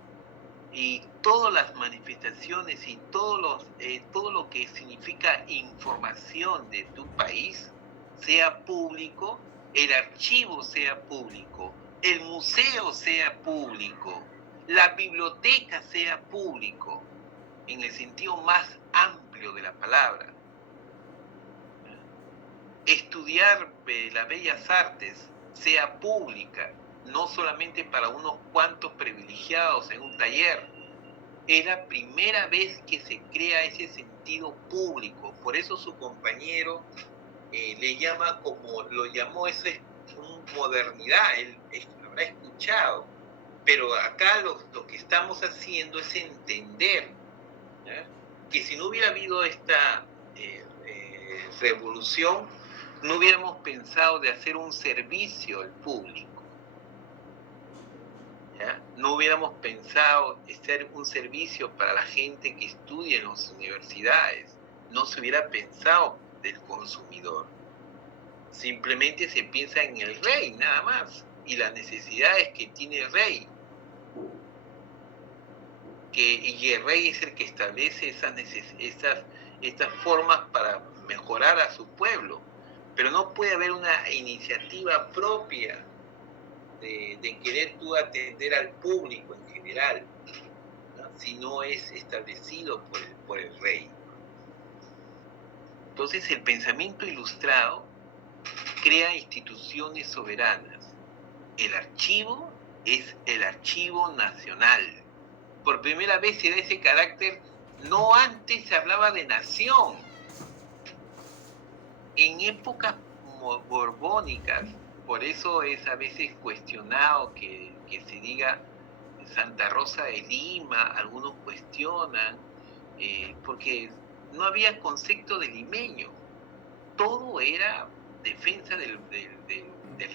y todas las manifestaciones y todo lo que significa información de tu país sea público, el archivo sea público, el museo sea público, la biblioteca sea público, en el sentido más amplio de la palabra. Estudiar las bellas artes sea pública, no solamente para unos cuantos privilegiados en un taller. Es la primera vez que se crea ese sentido público. Por eso su compañero le llama, como lo llamó, eso es modernidad. Él habrá escuchado. Pero acá lo que estamos haciendo es entender, ¿ya?, que si no hubiera habido esta revolución, no hubiéramos pensado de hacer un servicio al público, ¿ya? No hubiéramos pensado hacer un servicio para la gente que estudia en las universidades, no se hubiera pensado del consumidor. Simplemente se piensa en el rey, nada más, y las necesidades que tiene el rey. Y el rey es el que establece estas formas para mejorar a su pueblo. Pero no puede haber una iniciativa propia de querer tú atender al público en general, ¿no?, si no es establecido por el rey. Entonces el pensamiento ilustrado crea instituciones soberanas. El archivo es el archivo nacional. Por primera vez se da ese carácter. No, antes se hablaba de nación. En épocas borbónicas, por eso es a veces cuestionado que se diga Santa Rosa de Lima, algunos cuestionan, porque no había concepto de limeño, todo era defensa del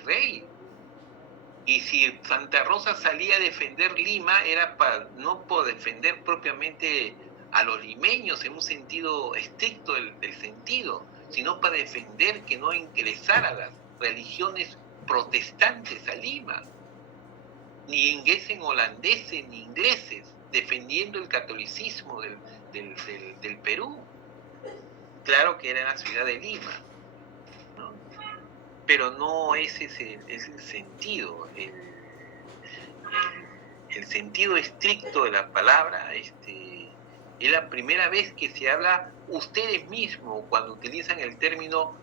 rey. Y si Santa Rosa salía a defender Lima, era no por defender propiamente a los limeños en un sentido estricto del sentido, sino para defender que no ingresaran las religiones protestantes a Lima, ni ingresen holandeses ni ingleses, defendiendo el catolicismo del Perú. Claro que era en la ciudad de Lima, ¿no? Pero no es ese el sentido. El sentido estricto de la palabra es la primera vez que se habla ustedes mismos cuando utilizan el término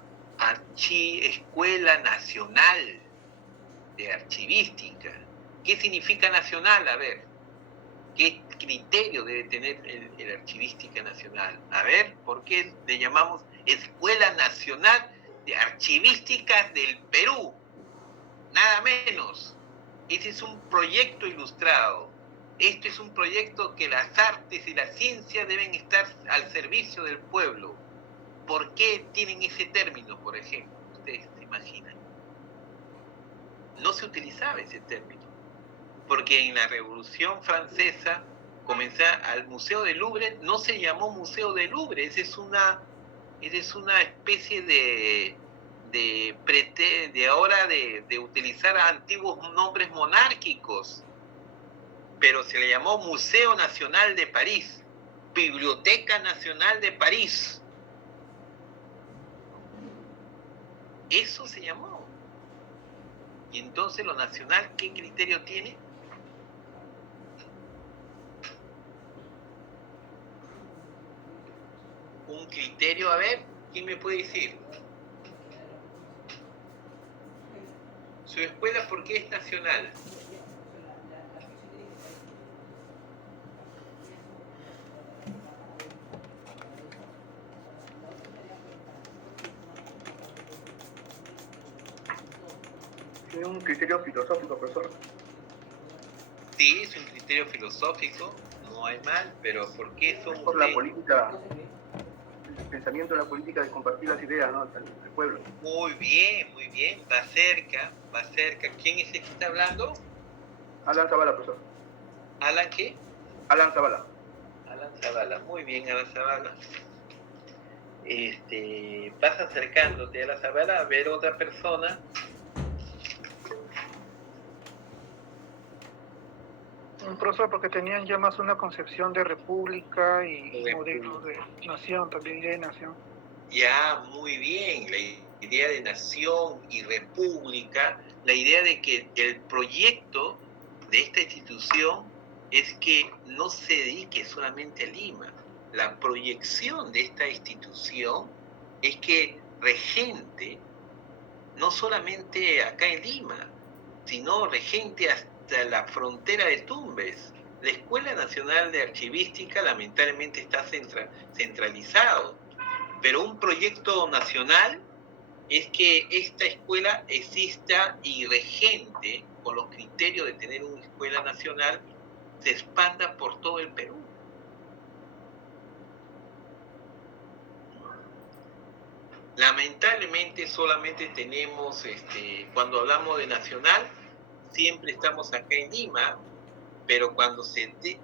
Escuela Nacional de Archivística. ¿Qué significa nacional? A ver, ¿qué criterio debe tener el Archivística Nacional? A ver, ¿por qué le llamamos Escuela Nacional de Archivísticas del Perú? Nada menos. Ese es un proyecto ilustrado. Este es un proyecto que las artes y la ciencia deben estar al servicio del pueblo. ¿Por qué tienen ese término, por ejemplo? Ustedes se imaginan. No se utilizaba ese término, porque en la Revolución Francesa al Museo del Louvre no se llamó Museo del Louvre. Esa es una especie de utilizar antiguos nombres monárquicos, pero se le llamó Museo Nacional de París, Biblioteca Nacional de París. Eso se llamó. Y entonces lo nacional, ¿qué criterio tiene? Un criterio, a ver, ¿quién me puede decir? Su escuela, ¿por qué es nacional? Es un criterio filosófico, profesor. Sí, es un criterio filosófico, no hay mal, pero ¿por qué son por la política, el pensamiento de la política de compartir las ideas, ¿no?, del pueblo. Muy bien, va cerca. ¿Quién es el que está hablando? Alan Zavala, profesor. ¿Alan qué? Alan Zavala. Alan Zavala, muy bien, Alan Zavala. Vas acercándote a Alan Zavala a ver otra persona. Profesor, porque tenían ya más una concepción de república y modelo de nación, también idea de nación. Ya, muy bien, la idea de nación y república, la idea de que el proyecto de esta institución es que no se dedique solamente a Lima. La proyección de esta institución es que regente no solamente acá en Lima, sino regente hasta la frontera de Tumbes. La Escuela Nacional de Archivística lamentablemente está centralizado, pero un proyecto nacional es que esta escuela exista y regente, con los criterios de tener una escuela nacional, se expanda por todo el Perú. Lamentablemente solamente tenemos, cuando hablamos de nacional, siempre estamos acá en Lima, pero cuando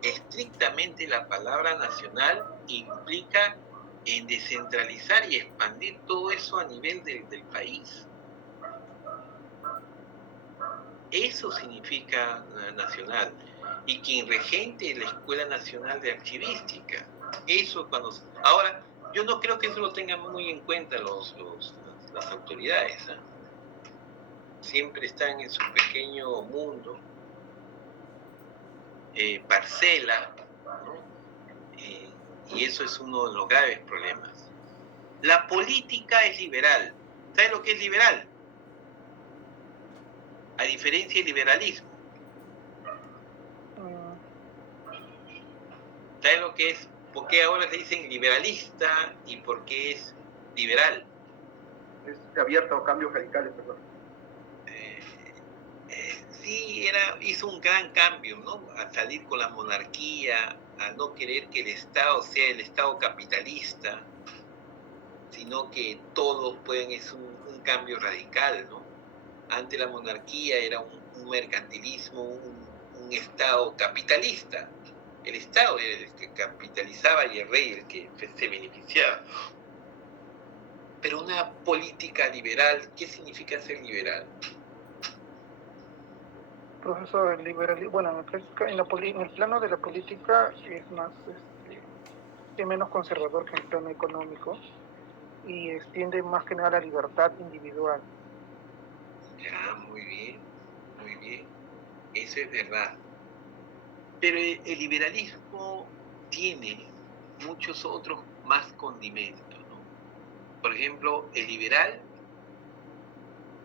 estrictamente la palabra nacional implica en descentralizar y expandir todo eso a nivel del país. Eso significa nacional. Y quien regente la Escuela Nacional de Archivística. Eso cuando... Ahora, yo no creo que eso lo tengan muy en cuenta las autoridades, ¿eh? Siempre están en su pequeño mundo, parcela, ¿no? Y eso es uno de los graves problemas. La política es liberal. ¿Sabes lo que es liberal? A diferencia del liberalismo. ¿Sabes lo que es? ¿Por qué ahora se dicen liberalista y por qué es liberal? Es abierto a cambios radicales, perdón. Sí, hizo un gran cambio, ¿no? A salir con la monarquía, a no querer que el Estado sea el Estado capitalista, sino que todos pueden, es un cambio radical, ¿no? Antes la monarquía era un mercantilismo, un Estado capitalista. El Estado era el que capitalizaba y el rey el que se beneficiaba. Pero una política liberal, ¿qué significa ser liberal? proceso del liberalismo, bueno, en el plano de la política es más, es menos conservador que en el plano económico y extiende más que nada a la libertad individual. Ya, muy bien, muy bien. Eso es verdad. Pero el liberalismo tiene muchos otros más condimentos, ¿no? Por ejemplo, el liberal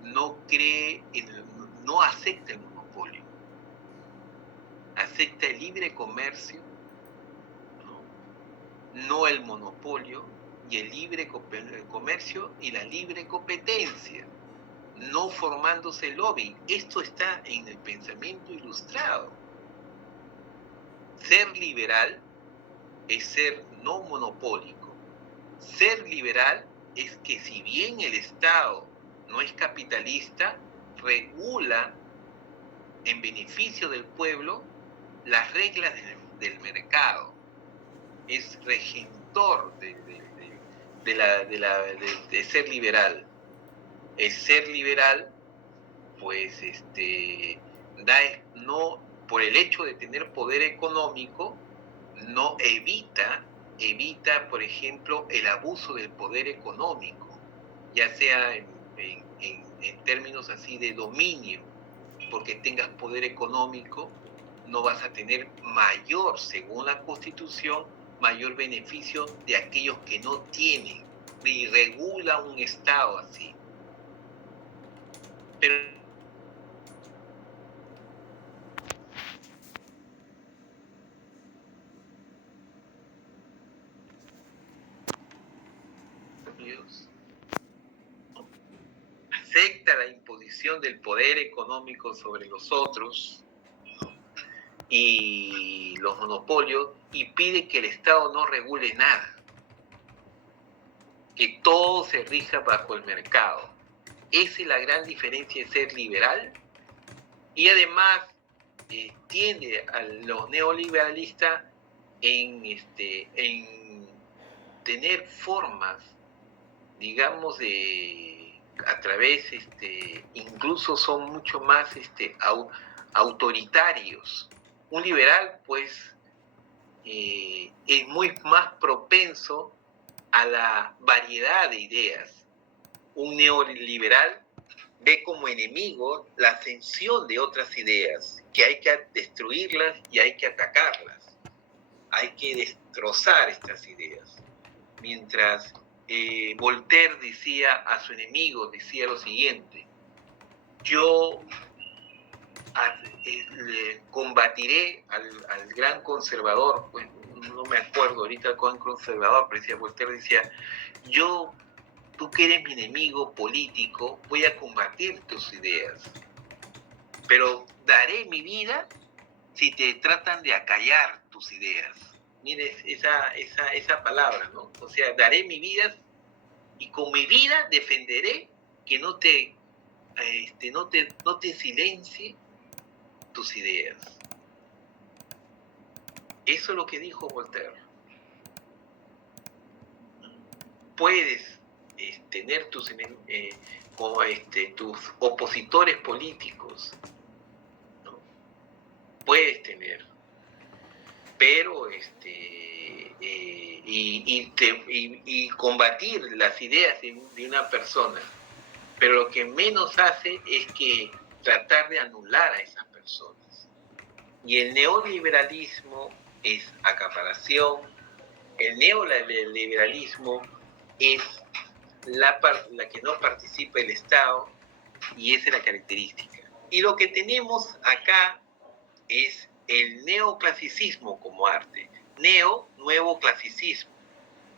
no no acepta el monopolio, acepta el libre comercio, no el monopolio, y el libre comercio y la libre competencia, no formándose lobby. Esto está en el pensamiento ilustrado. Ser liberal es ser no monopólico. Ser liberal es que si bien el Estado no es capitalista, regula en beneficio del pueblo las reglas del mercado. Es regentor de ser liberal. Es ser liberal, pues no, por el hecho de tener poder económico, no evita, por ejemplo, el abuso del poder económico, ya sea en términos así de dominio, porque tengas poder económico, no vas a tener mayor, según la Constitución, mayor beneficio de aquellos que no tienen, y regula un Estado así. Pero acepta la imposición del poder económico sobre los otros y los monopolios y pide que el Estado no regule nada, que todo se rija bajo el mercado. Esa es la gran diferencia de ser liberal, y además tiende a los neoliberalistas en tener formas, digamos, a través, incluso son mucho más autoritarios. Un liberal, pues, es muy más propenso a la variedad de ideas. Un neoliberal ve como enemigo la ascensión de otras ideas, que hay que destruirlas y hay que atacarlas. Hay que destrozar estas ideas. Mientras Voltaire decía a su enemigo, decía lo siguiente: yo combatiré al gran conservador, pues no me acuerdo ahorita el gran conservador, pero decía Voltaire, decía, tú que eres mi enemigo político, voy a combatir tus ideas, pero daré mi vida si te tratan de acallar tus ideas. Mire esa palabra, ¿no? O sea, daré mi vida y con mi vida defenderé que no te silencie tus ideas. Eso es lo que dijo Voltaire. Puedes tener tus opositores políticos, ¿no? Puedes tener, pero y combatir las ideas de una persona, pero lo que menos hace es que tratar de anular a esas personas. Y el neoliberalismo es acaparación, el neoliberalismo es la que no participa el Estado, y esa es la característica. Y lo que tenemos acá es el neoclasicismo como arte. Nuevo clasicismo.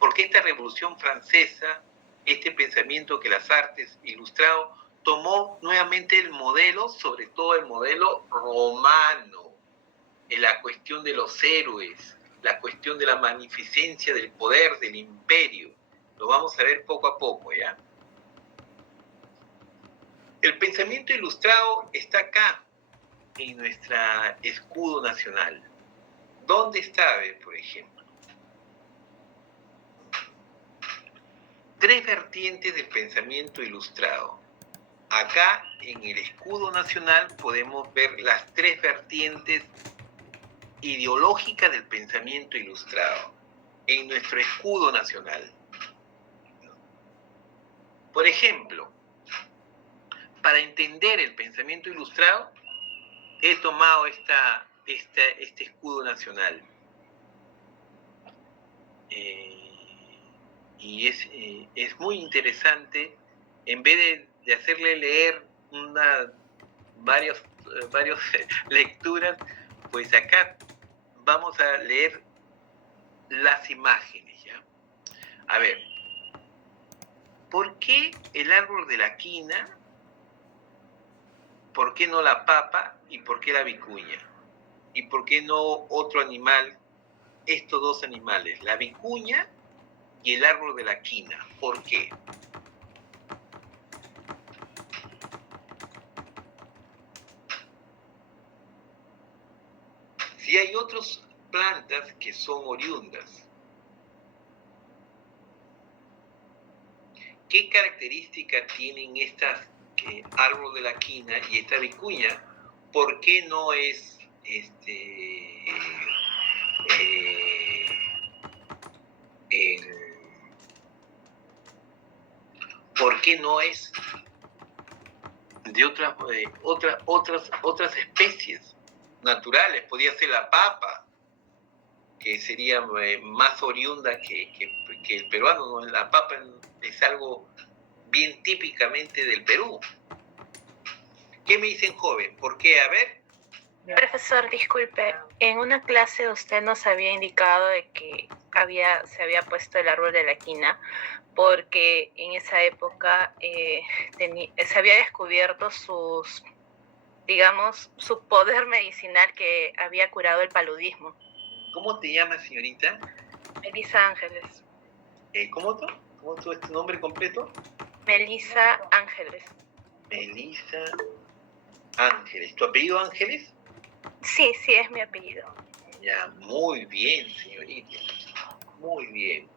Porque esta revolución francesa, este pensamiento que las artes ilustrado, tomó nuevamente el modelo, sobre todo el modelo romano, en la cuestión de los héroes, la cuestión de la magnificencia del poder del imperio. Lo vamos a ver poco a poco, ¿ya? El pensamiento ilustrado está acá, en nuestro escudo nacional. ¿Dónde está, por ejemplo? 3 vertientes del pensamiento ilustrado. Acá en el escudo nacional podemos ver las tres vertientes ideológicas del pensamiento ilustrado en nuestro escudo nacional. Por ejemplo, para entender el pensamiento ilustrado, he tomado este escudo nacional. Y es muy interesante, en vez de hacerle leer varias lecturas, pues acá vamos a leer las imágenes, ¿ya? A ver, ¿por qué el árbol de la quina? ¿Por qué no la papa? ¿Y por qué la vicuña? ¿Y por qué no otro animal? Estos dos animales, la vicuña y el árbol de la quina. ¿Por qué? Si hay otras plantas que son oriundas, ¿qué características tienen estas árbol de la quina y esta vicuña? ¿Por qué no es ¿por qué no es de otras especies naturales? Podría ser la papa, que sería más oriunda que el peruano, ¿no? La papa es algo bien típicamente del Perú. ¿Qué me dicen, joven? ¿Por qué? A ver. Profesor, disculpe, en una clase usted nos había indicado de que se había puesto el árbol de la quina porque en esa época se había descubierto su poder medicinal, que había curado el paludismo. ¿Cómo te llamas, señorita? Melissa Ángeles. ¿Cómo es tu nombre completo? Melissa Ángeles. Melissa Ángeles. ¿Tu apellido Ángeles? Sí, es mi apellido. Ya, muy bien, señorita. Muy bien.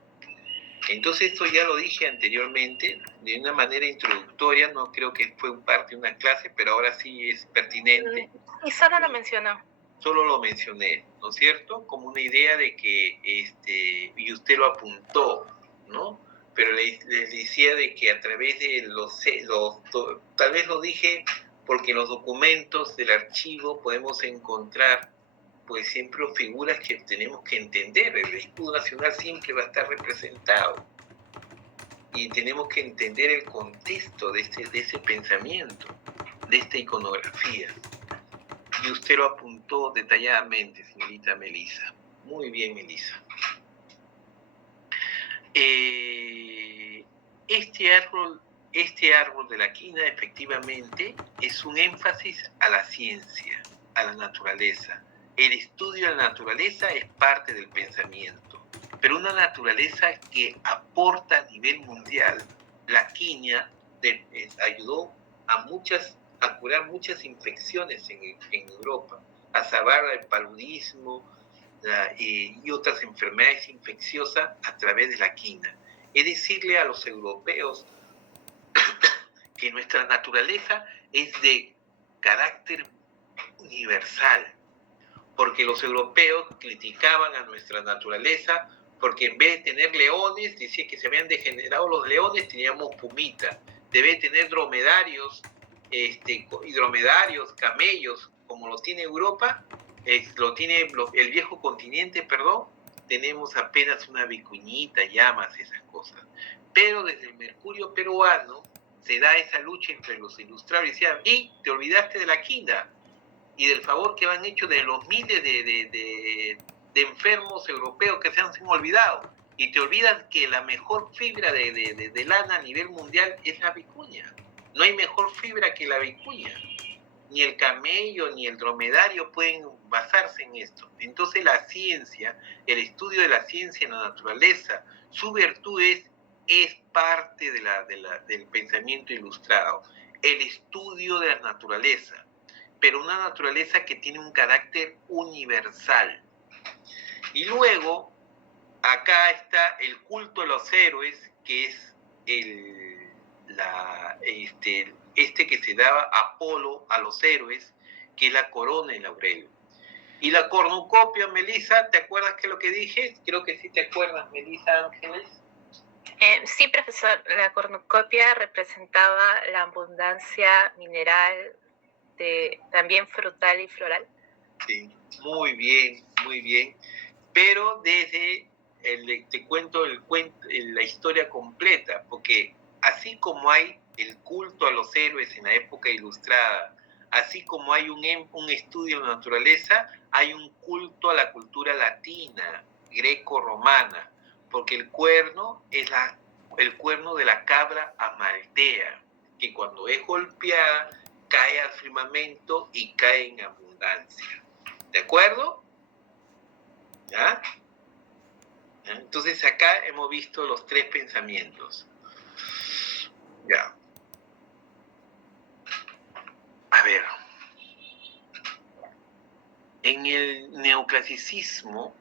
Entonces, esto ya lo dije anteriormente, de una manera introductoria, no creo que fue parte de una clase, pero ahora sí es pertinente. Y solo lo mencionó. Solo lo mencioné, ¿no es cierto? Como una idea de que, y usted lo apuntó, ¿no? Pero les decía de que a través de tal vez lo dije porque en los documentos del archivo podemos encontrar pues siempre figuras que tenemos que entender. El escudo nacional siempre va a estar representado y tenemos que entender el contexto de ese pensamiento, de esta iconografía. Y usted lo apuntó detalladamente, señorita Melissa. Muy bien, Melissa. Este árbol de la quina efectivamente es un énfasis a la ciencia, a la naturaleza. El estudio de la naturaleza es parte del pensamiento, pero una naturaleza que aporta a nivel mundial. La quina ayudó a curar muchas infecciones en Europa, a salvar el paludismo y otras enfermedades infecciosas a través de la quina. Es decirle a los europeos que nuestra naturaleza es de carácter universal, porque los europeos criticaban a nuestra naturaleza porque en vez de tener leones, decían que se habían degenerado los leones, teníamos pumitas. Debe tener dromedarios, hidromedarios, camellos, como lo tiene Europa, lo tiene el viejo continente, tenemos apenas una vicuñita, llamas, esas cosas. Pero desde el Mercurio peruano se da esa lucha entre los ilustrados y decían, y te olvidaste de la quina y del favor que han hecho de los miles de enfermos europeos que se han olvidado. Y te olvidas que la mejor fibra de lana a nivel mundial es la vicuña. No hay mejor fibra que la vicuña. Ni el camello ni el dromedario pueden basarse en esto. Entonces la ciencia, el estudio de la ciencia en la naturaleza, su virtud es parte del pensamiento ilustrado. El estudio de la naturaleza, pero una naturaleza que tiene un carácter universal. Y luego, acá está el culto a los héroes, que es el que se daba Apolo a los héroes, que es la corona y laurel. Y la cornucopia, Melissa, ¿te acuerdas qué es lo que dije? Creo que sí te acuerdas, Melissa Ángeles. Sí, profesor, la cornucopia representaba la abundancia mineral, también frutal y floral. Sí, muy bien, muy bien. Pero desde te cuento la historia completa, porque así como hay el culto a los héroes en la época ilustrada, así como hay un estudio de la naturaleza, hay un culto a la cultura latina, greco-romana, porque el cuerno es el cuerno de la cabra amaltea, que cuando es golpeada cae al firmamento y cae en abundancia. ¿De acuerdo? ¿Ya? Entonces acá hemos visto los tres pensamientos. Ya. A ver. En el neoclasicismo,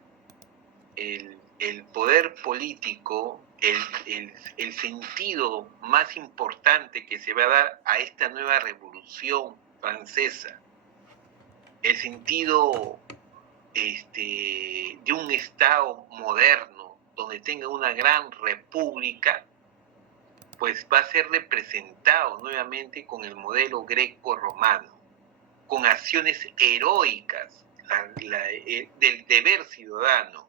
el poder político, el sentido más importante que se va a dar a esta nueva revolución francesa, el sentido de un Estado moderno donde tenga una gran república, pues va a ser representado nuevamente con el modelo greco-romano, con acciones heroicas del deber ciudadano.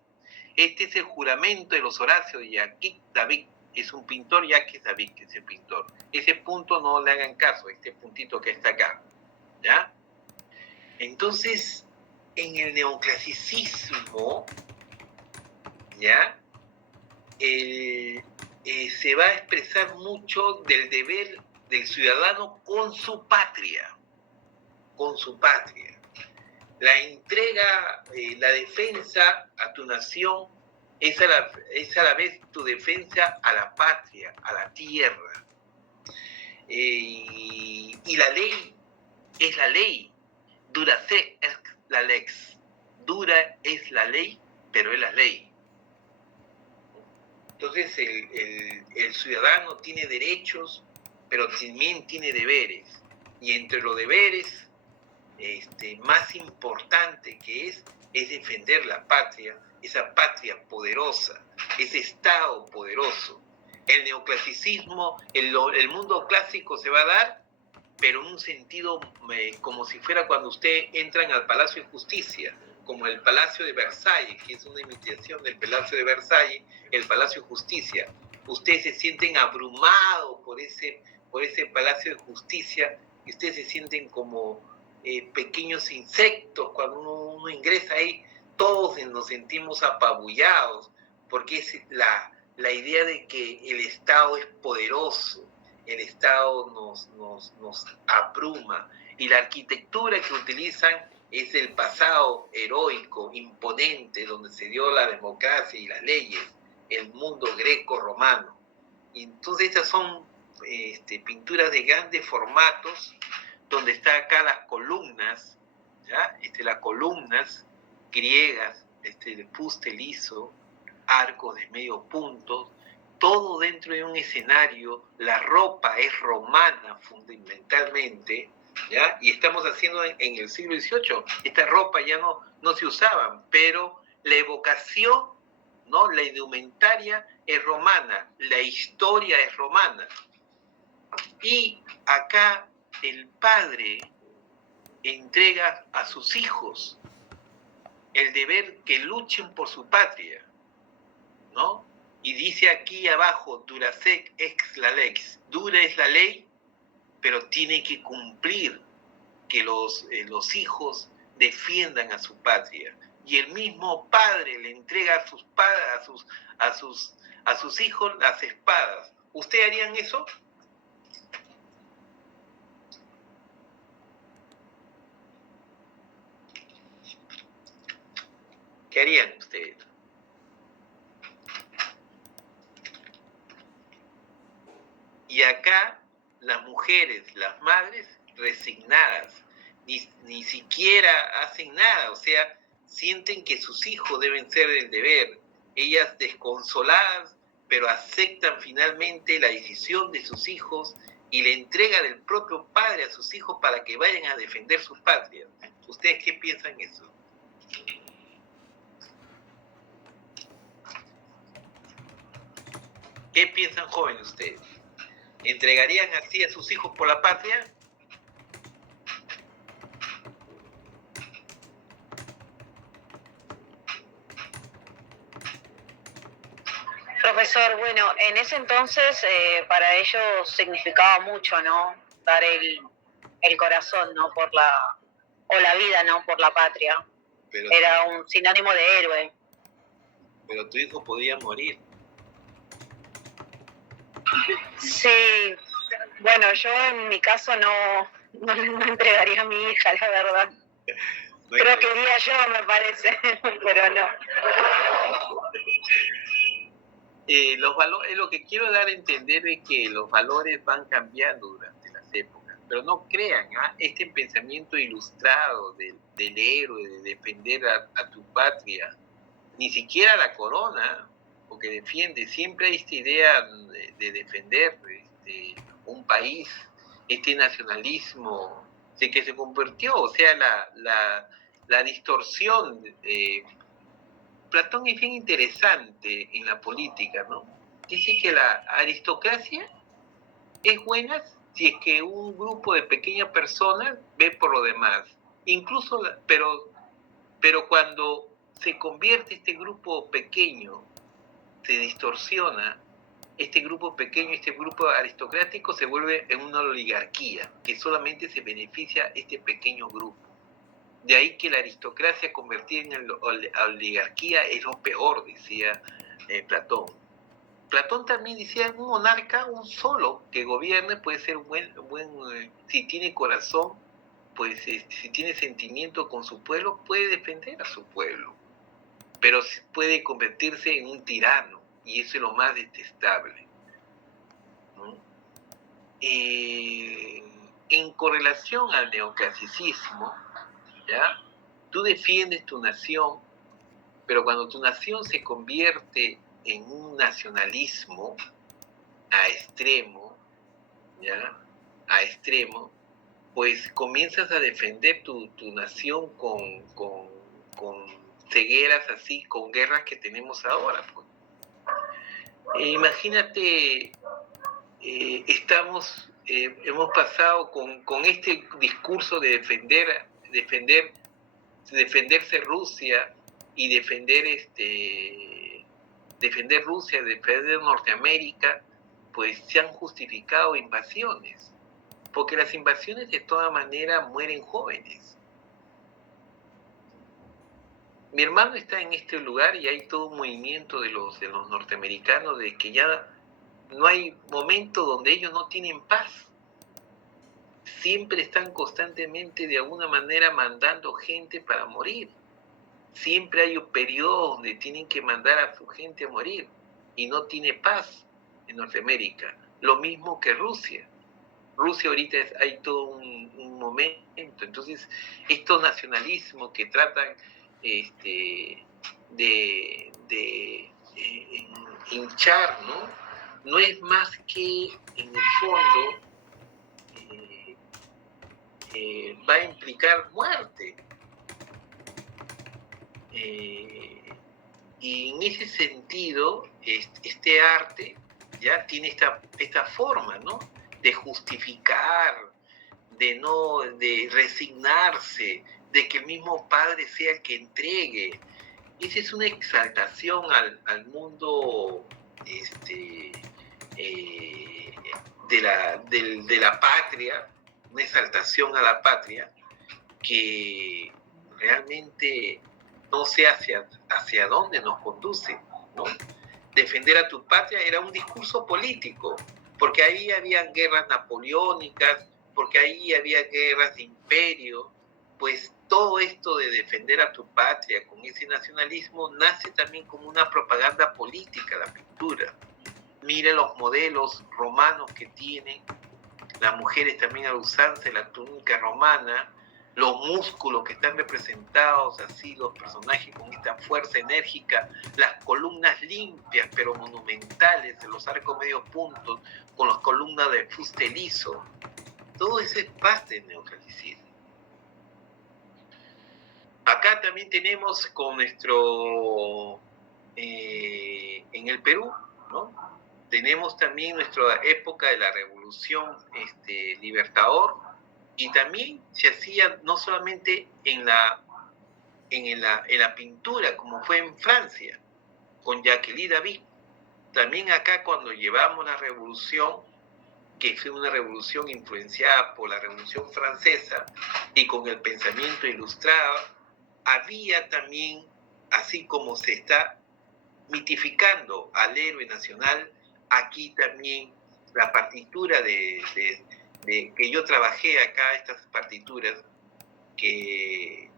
Este es el juramento de los Horacios de Jacques David, es un pintor, Jacques David, que es el pintor. Ese punto no le hagan caso, este puntito que está acá, ¿ya? Entonces, en el neoclasicismo, ¿ya? Se va a expresar mucho del deber del ciudadano con su patria, La entrega, la defensa a tu nación es a la vez tu defensa a la patria, a la tierra. Y la ley es la ley. Dura es la lex. Dura es la ley, pero es la ley. Entonces el ciudadano tiene derechos, pero también tiene deberes. Y entre los deberes más importante que es defender la patria, esa patria poderosa, ese Estado poderoso. El neoclasicismo, el mundo clásico se va a dar, pero en un sentido como si fuera cuando ustedes entran al Palacio de Justicia, como el Palacio de Versalles, que es una imitación del Palacio de Versalles, el Palacio de Justicia. Ustedes se sienten abrumados por ese Palacio de Justicia y ustedes se sienten como pequeños insectos. Cuando uno ingresa ahí, todos nos sentimos apabullados, porque es la idea de que el Estado es poderoso, el Estado nos abruma, y la arquitectura que utilizan es el pasado heroico, imponente, donde se dio la democracia y las leyes, el mundo greco-romano. Y entonces estas son pinturas de grandes formatos, donde está acá las columnas, ¿ya? Las columnas griegas, el fuste liso, arcos de medio punto, todo dentro de un escenario. La ropa es romana fundamentalmente, ¿ya? Y estamos haciendo en el siglo XVIII, esta ropa ya no se usaban, pero la evocación, ¿no? La indumentaria es romana, la historia es romana. Y acá el padre entrega a sus hijos el deber que luchen por su patria, ¿no? Y dice aquí abajo, durasec ex la lex, dura es la ley, pero tiene que cumplir que los hijos defiendan a su patria. Y el mismo padre le entrega a sus hijos las espadas. ¿Ustedes harían eso? ¿Qué harían ustedes? Y acá las mujeres, las madres, resignadas, ni siquiera hacen nada, o sea, sienten que sus hijos deben ser el deber. Ellas desconsoladas, pero aceptan finalmente la decisión de sus hijos y la entrega del propio padre a sus hijos para que vayan a defender su patria. ¿Ustedes qué piensan de eso? ¿Qué piensan, jóvenes, ustedes? ¿Entregarían así a sus hijos por la patria? Profesor, bueno, en ese entonces para ellos significaba mucho, ¿no? Dar el corazón, ¿no? O la vida, ¿no? Por la patria. Pero, era un sinónimo de héroe. Pero tu hijo podía morir. Sí, bueno, yo en mi caso no entregaría a mi hija, la verdad. No Creo que iría yo, me parece, pero no. Los valores, lo que quiero dar a entender es que los valores van cambiando durante las épocas, pero no crean, este pensamiento ilustrado del héroe, de defender a tu patria, ni siquiera la corona, porque defiende, siempre hay esta idea de defender un país, este nacionalismo, de que se convirtió, o sea, la distorsión. Platón es bien interesante en la política, ¿no? Dice que la aristocracia es buena si es que un grupo de pequeñas personas ve por lo demás. Incluso, pero cuando se convierte este grupo pequeño, se distorsiona, este grupo pequeño, este grupo aristocrático se vuelve en una oligarquía, que solamente se beneficia este pequeño grupo. De ahí que la aristocracia convertida en oligarquía es lo peor, decía Platón. Platón también decía, un monarca, un solo, que gobierne puede ser si tiene corazón, pues si tiene sentimiento con su pueblo, puede defender a su pueblo. Pero puede convertirse en un tirano, y eso es lo más detestable, ¿no? En correlación al neoclasicismo, ¿ya? Tú defiendes tu nación, pero cuando tu nación se convierte en un nacionalismo a extremo, ¿ya? A extremo, pues comienzas a defender tu nación con cegueras así, con guerras que tenemos ahora, pues. Imagínate, hemos pasado con este discurso de defenderse Rusia y defender Rusia, defender Norteamérica, pues se han justificado invasiones, porque las invasiones de toda manera mueren jóvenes. Mi hermano está en este lugar y hay todo un movimiento de los norteamericanos de que ya no hay momento donde ellos no tienen paz. Siempre están constantemente de alguna manera mandando gente para morir. Siempre hay un periodo donde tienen que mandar a su gente a morir y no tiene paz en Norteamérica. Lo mismo que Rusia. Rusia ahorita hay todo un momento. Entonces, estos nacionalismos que tratan de hinchar, ¿no? No es más que, en el fondo, va a implicar muerte. Y en ese sentido, este arte ya tiene esta forma, ¿no? De justificar, de resignarse, de que el mismo Padre sea el que entregue. Esa es una exaltación al mundo de la patria, una exaltación a la patria que realmente no sé hacia dónde nos conduce, ¿no? Defender a tu patria era un discurso político, porque ahí habían guerras napoleónicas, porque ahí había guerras de imperio, pues todo esto de defender a tu patria con ese nacionalismo nace también como una propaganda política, la pintura. Mira los modelos romanos que tienen, las mujeres también al usarse la túnica romana, los músculos que están representados así, los personajes con esta fuerza enérgica, las columnas limpias pero monumentales, los arcos medio puntos, con las columnas de fuste liso. Todo eso es parte del neoclasicismo. Acá también tenemos con nuestro, en el Perú, ¿no? Tenemos también nuestra época de la Revolución Libertador, y también se hacía no solamente en la pintura, como fue en Francia, con Jacqueline David. También acá cuando llevamos la revolución, que fue una revolución influenciada por la Revolución Francesa y con el pensamiento ilustrado, había también, así como se está mitificando al héroe nacional, aquí también la partitura que yo trabajé acá, estas partituras que,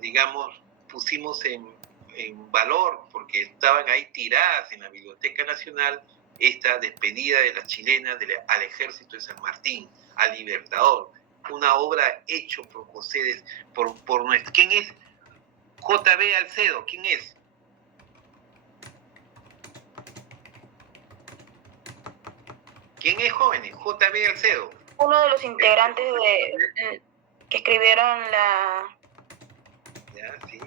digamos, pusimos en valor porque estaban ahí tiradas en la Biblioteca Nacional, esta despedida de las chilenas al Ejército de San Martín, al Libertador, una obra hecha por José, por nuestro, ¿quién es? J.B. Alcedo, ¿quién es? ¿Quién es, jóvenes? J.B. Alcedo. Uno de los integrantes que escribieron Ya, sí.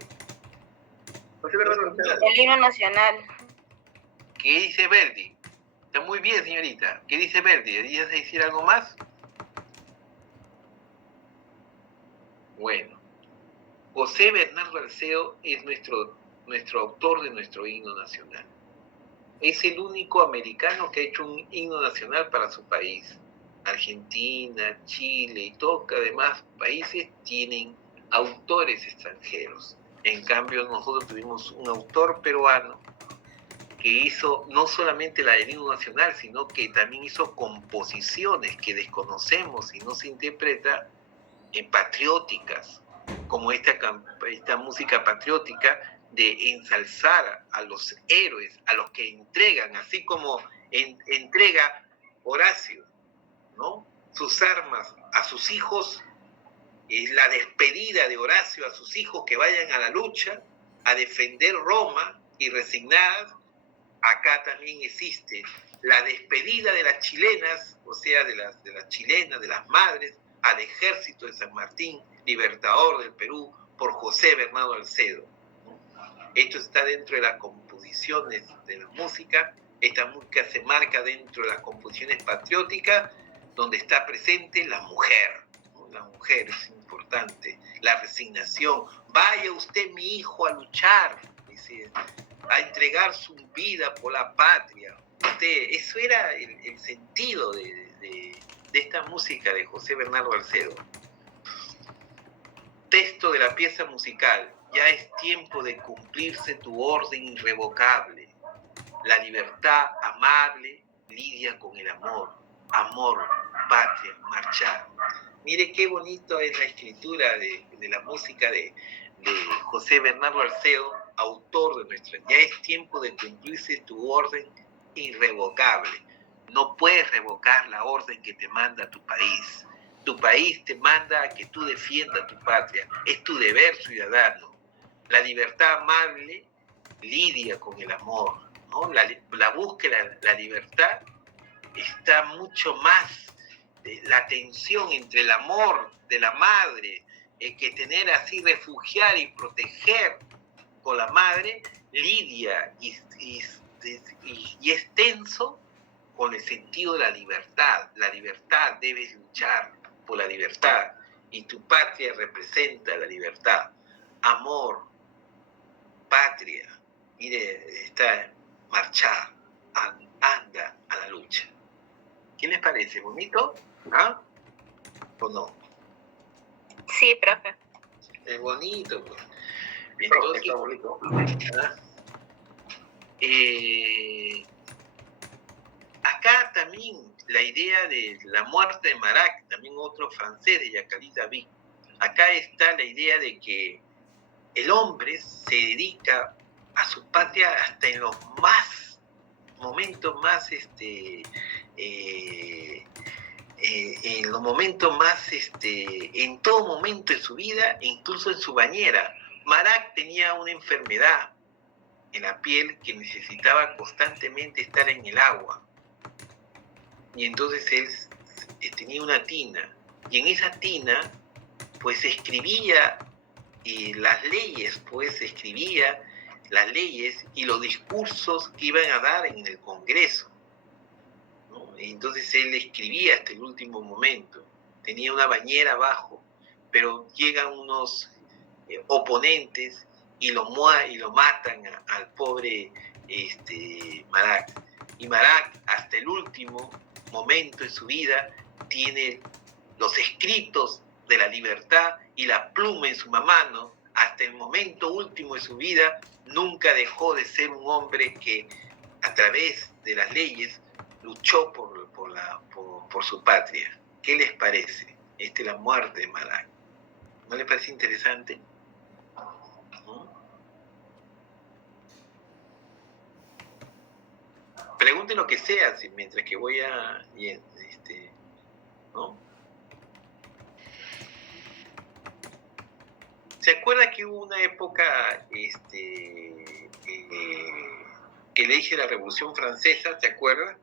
el himno nacional. ¿Qué dice Verdi? Está muy bien, señorita. ¿Qué dice Verdi? ¿Deberías decir algo más? Bueno, José Bernardo Alcedo es nuestro autor de nuestro himno nacional. Es el único americano que ha hecho un himno nacional para su país. Argentina, Chile y todos los demás países tienen autores extranjeros. En cambio, nosotros tuvimos un autor peruano que hizo no solamente la del himno nacional, sino que también hizo composiciones que desconocemos y no se interpreta patrióticas, como esta música patriótica de ensalzar a los héroes, a los que entregan, así como entrega Horacio, ¿no?, sus armas a sus hijos, la despedida de Horacio a sus hijos que vayan a la lucha, a defender Roma y resignadas. Acá también existe la despedida de las chilenas, o sea, de las chilenas, de las madres, al Ejército de San Martín, Libertador del Perú, por José Bernardo Alcedo. Esto está dentro de las composiciones de la música. Esta música se marca dentro de las composiciones patrióticas, donde está presente la mujer, ¿no? La mujer es importante, la resignación. Vaya usted, mi hijo, a luchar, dice, a entregar su vida por la patria. Eso era el sentido de esta música de José Bernardo Alcedo. Texto de la pieza musical: ya es tiempo de cumplirse tu orden irrevocable. La libertad amable lidia con el amor. Amor, patria, marchar. Mire qué bonito es la escritura de la música de José Bernardo Alcedo, autor de nuestra. Ya es tiempo de cumplirse tu orden irrevocable. No puedes revocar la orden que te manda tu país. Tu país te manda a que tú defiendas tu patria. Es tu deber ciudadano. La libertad amable lidia con el amor, ¿no? La búsqueda, la libertad, está mucho más la tensión entre el amor de la madre, que tener así, refugiar y proteger con la madre, lidia y es tenso con el sentido de la libertad. La libertad, debes luchar por la libertad, y tu patria representa la libertad. Amor, patria, mire, está marchar, anda a la lucha. ¿Qué les parece? ¿Bonito? ¿Ah? ¿O no? Sí, profe. Es bonito, pues. Entonces, Está bonito. ¿ah? Acá también la idea de la muerte de Marat, también otro francés de Jacqueline David. Acá está la idea de que el hombre se dedica a su patria hasta en los momentos más en los momentos más, en todo momento en su vida, incluso en su bañera. Marat tenía una enfermedad en la piel que necesitaba constantemente estar en el agua. Y entonces él tenía una tina. Y en esa tina, pues escribía las leyes, y los discursos que iban a dar en el Congreso, ¿no? Entonces él escribía hasta el último momento. Tenía una bañera abajo, pero llegan unos oponentes y lo matan al pobre Marat. Y Marat, hasta el último momento de su vida, tiene los escritos de la libertad y la pluma en su mano. Hasta el momento último de su vida, nunca dejó de ser un hombre que, a través de las leyes, luchó por su patria. ¿Qué les parece? La muerte de Marat. ¿No les parece interesante? Pregunten lo que sea, mientras que voy a... ¿no? ¿Se acuerda que hubo una época que le dije la Revolución Francesa? ¿Se acuerda?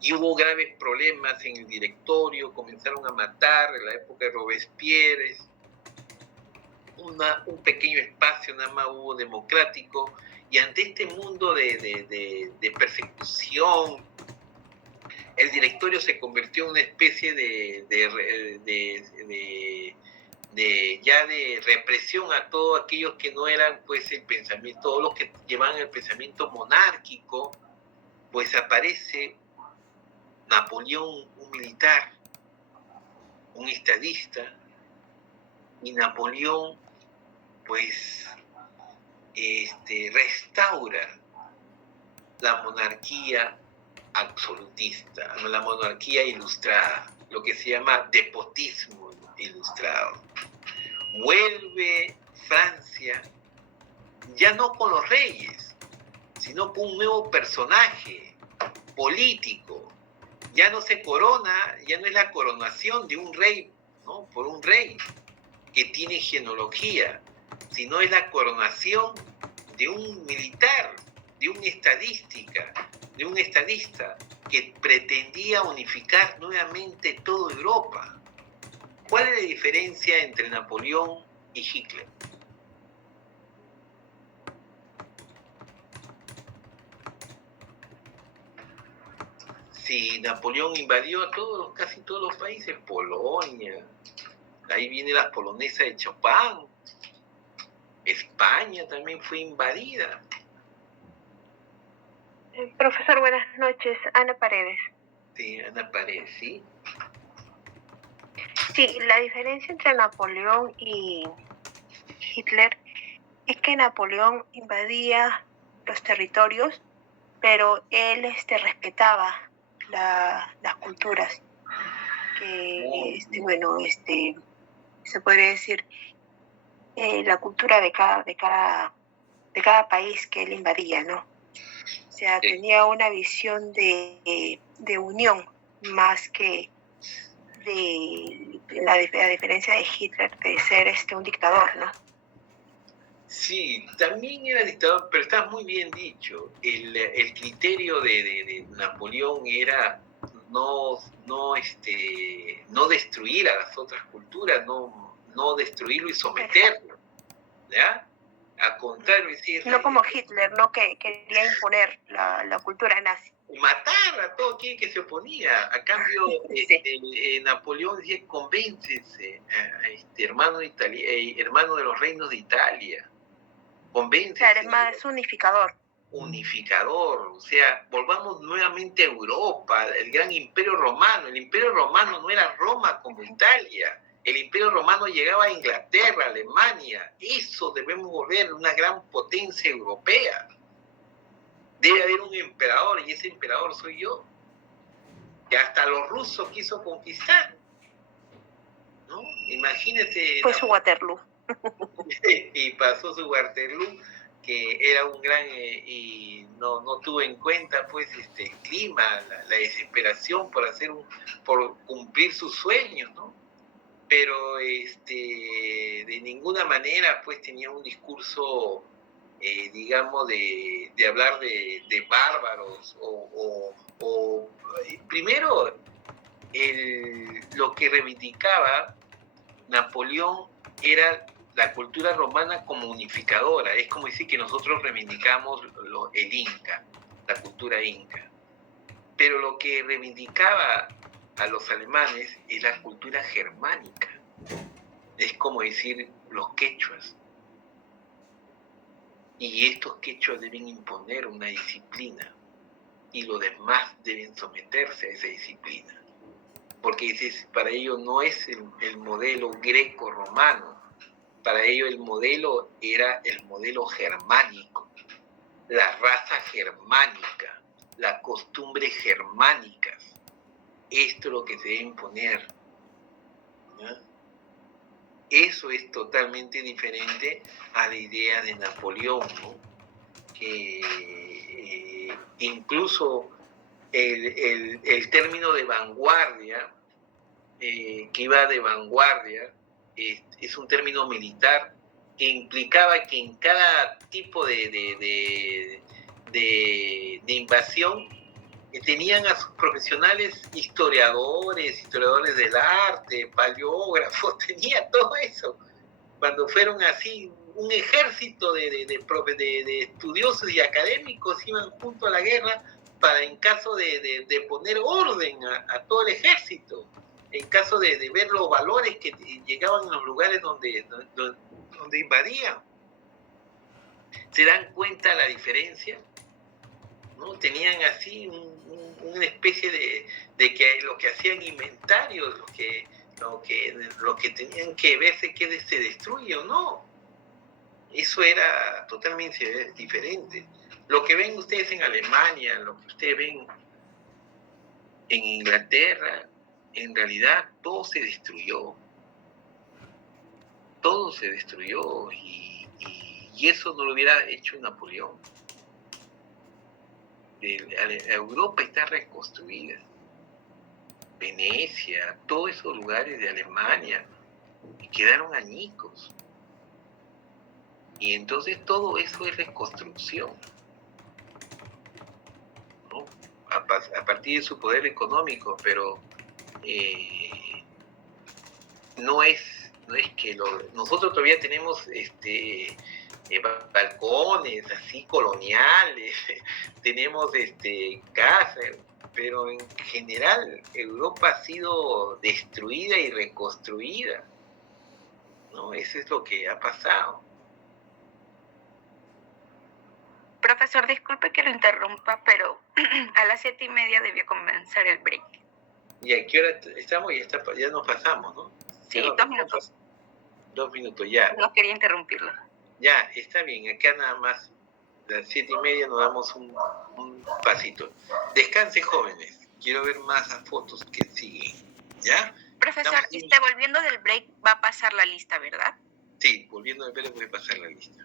Y hubo graves problemas en el directorio, comenzaron a matar en la época de Robespierre. Un pequeño espacio nada más hubo democrático, y ante este mundo de persecución, el directorio se convirtió en una especie de represión a todos aquellos que no eran, pues, el pensamiento, todos los que llevaban el pensamiento monárquico. Pues aparece Napoleón, un militar, un estadista, y Napoleón, pues, restaura la monarquía absolutista, la monarquía ilustrada, lo que se llama despotismo ilustrado. Vuelve Francia, ya no con los reyes, sino con un nuevo personaje político. Ya no se corona, ya no es la coronación de un rey, ¿no?, por un rey que tiene genealogía, sino es la coronación de un militar, de un estadista que pretendía unificar nuevamente toda Europa. ¿Cuál es la diferencia entre Napoleón y Hitler? Si Napoleón invadió a casi todos los países, Polonia, ahí viene la polonesa de Chopin, España también fue invadida. Profesor, buenas noches. Ana Paredes. Sí, Ana Paredes, ¿sí? Sí, la diferencia entre Napoleón y Hitler es que Napoleón invadía los territorios, pero él respetaba las culturas. Que, se puede decir la cultura de cada país que él invadía, ¿no? O sea, tenía una visión de unión más que de la diferencia de Hitler de ser un dictador, ¿no? Sí, también era dictador, pero está muy bien dicho. El criterio de Napoleón era no destruir a las otras culturas, no destruirlo y someterlo, ¿ya? Al contrario, decir, no como Hitler, ¿no?, que quería imponer la cultura nazi. Matar a todo quien que se oponía. A cambio, sí. Napoleón decía, convéncense, hermano de los reinos de Italia. Convéncense. Claro, es más unificador. Unificador, o sea, volvamos nuevamente a Europa, el gran Imperio Romano. El Imperio Romano no era Roma como Italia. El Imperio Romano llegaba a Inglaterra, Alemania. Eso debemos volver, una gran potencia europea. Debe haber un emperador, y ese emperador soy yo. Que hasta los rusos quiso conquistar, ¿no? Imagínate. Fue su Waterloo. Y pasó su Waterloo, que era un gran y no tuvo en cuenta pues el clima, la desesperación por cumplir sus sueños, ¿no? Pero de ninguna manera pues tenía un discurso digamos de hablar de bárbaros o primero lo que reivindicaba Napoleón era la cultura romana como unificadora. Es como decir que nosotros reivindicamos el Inca, la cultura inca. Pero lo que reivindicaba a los alemanes es la cultura germánica. Es como decir los quechuas. Y estos quechuas deben imponer una disciplina y los demás deben someterse a esa disciplina. Porque para ellos no es el modelo greco-romano, para ellos el modelo era el modelo germánico, la raza germánica, las costumbres germánicas. Esto es lo que se debe imponer, ¿no? Eso es totalmente diferente a la idea de Napoleón, ¿no? Que incluso el término de vanguardia, que iba de vanguardia, es un término militar que implicaba que en cada tipo de invasión tenían a sus profesionales historiadores del arte, paleógrafos, tenía todo eso. Cuando fueron así, un ejército de estudiosos y académicos iban junto a la guerra para en caso de poner orden a todo el ejército, en caso de ver los valores que llegaban en los lugares donde invadían. ¿Se dan cuenta la diferencia? ¿No? Tenían así una especie de que lo que hacían inventarios, lo que tenían que verse que se destruye o no. Eso era totalmente diferente. Lo que ven ustedes en Alemania, lo que ustedes ven en Inglaterra, en realidad todo se destruyó. Todo se destruyó y eso no lo hubiera hecho Napoleón. Europa está reconstruida. Venecia, todos esos lugares de Alemania quedaron añicos. Y entonces todo eso es reconstrucción, ¿no? A partir de su poder económico, pero no es que nosotros todavía tenemos balcones así coloniales, tenemos casas, pero en general Europa ha sido destruida y reconstruida, ¿no? Eso es lo que ha pasado. Profesor, disculpe que lo interrumpa, pero a las 7:30 debió comenzar el break. ¿Y a qué hora estamos? Ya nos pasamos, ¿no? Sí, 2 minutos. 2 minutos, ya. No quería interrumpirlo. Ya, está bien. Acá nada más, a las 7:30 nos damos un pasito. Descansen, jóvenes. Quiero ver más fotos que siguen. ¿Ya? Profesor, volviendo del break, va a pasar la lista, ¿verdad? Sí, volviendo del break voy a pasar la lista.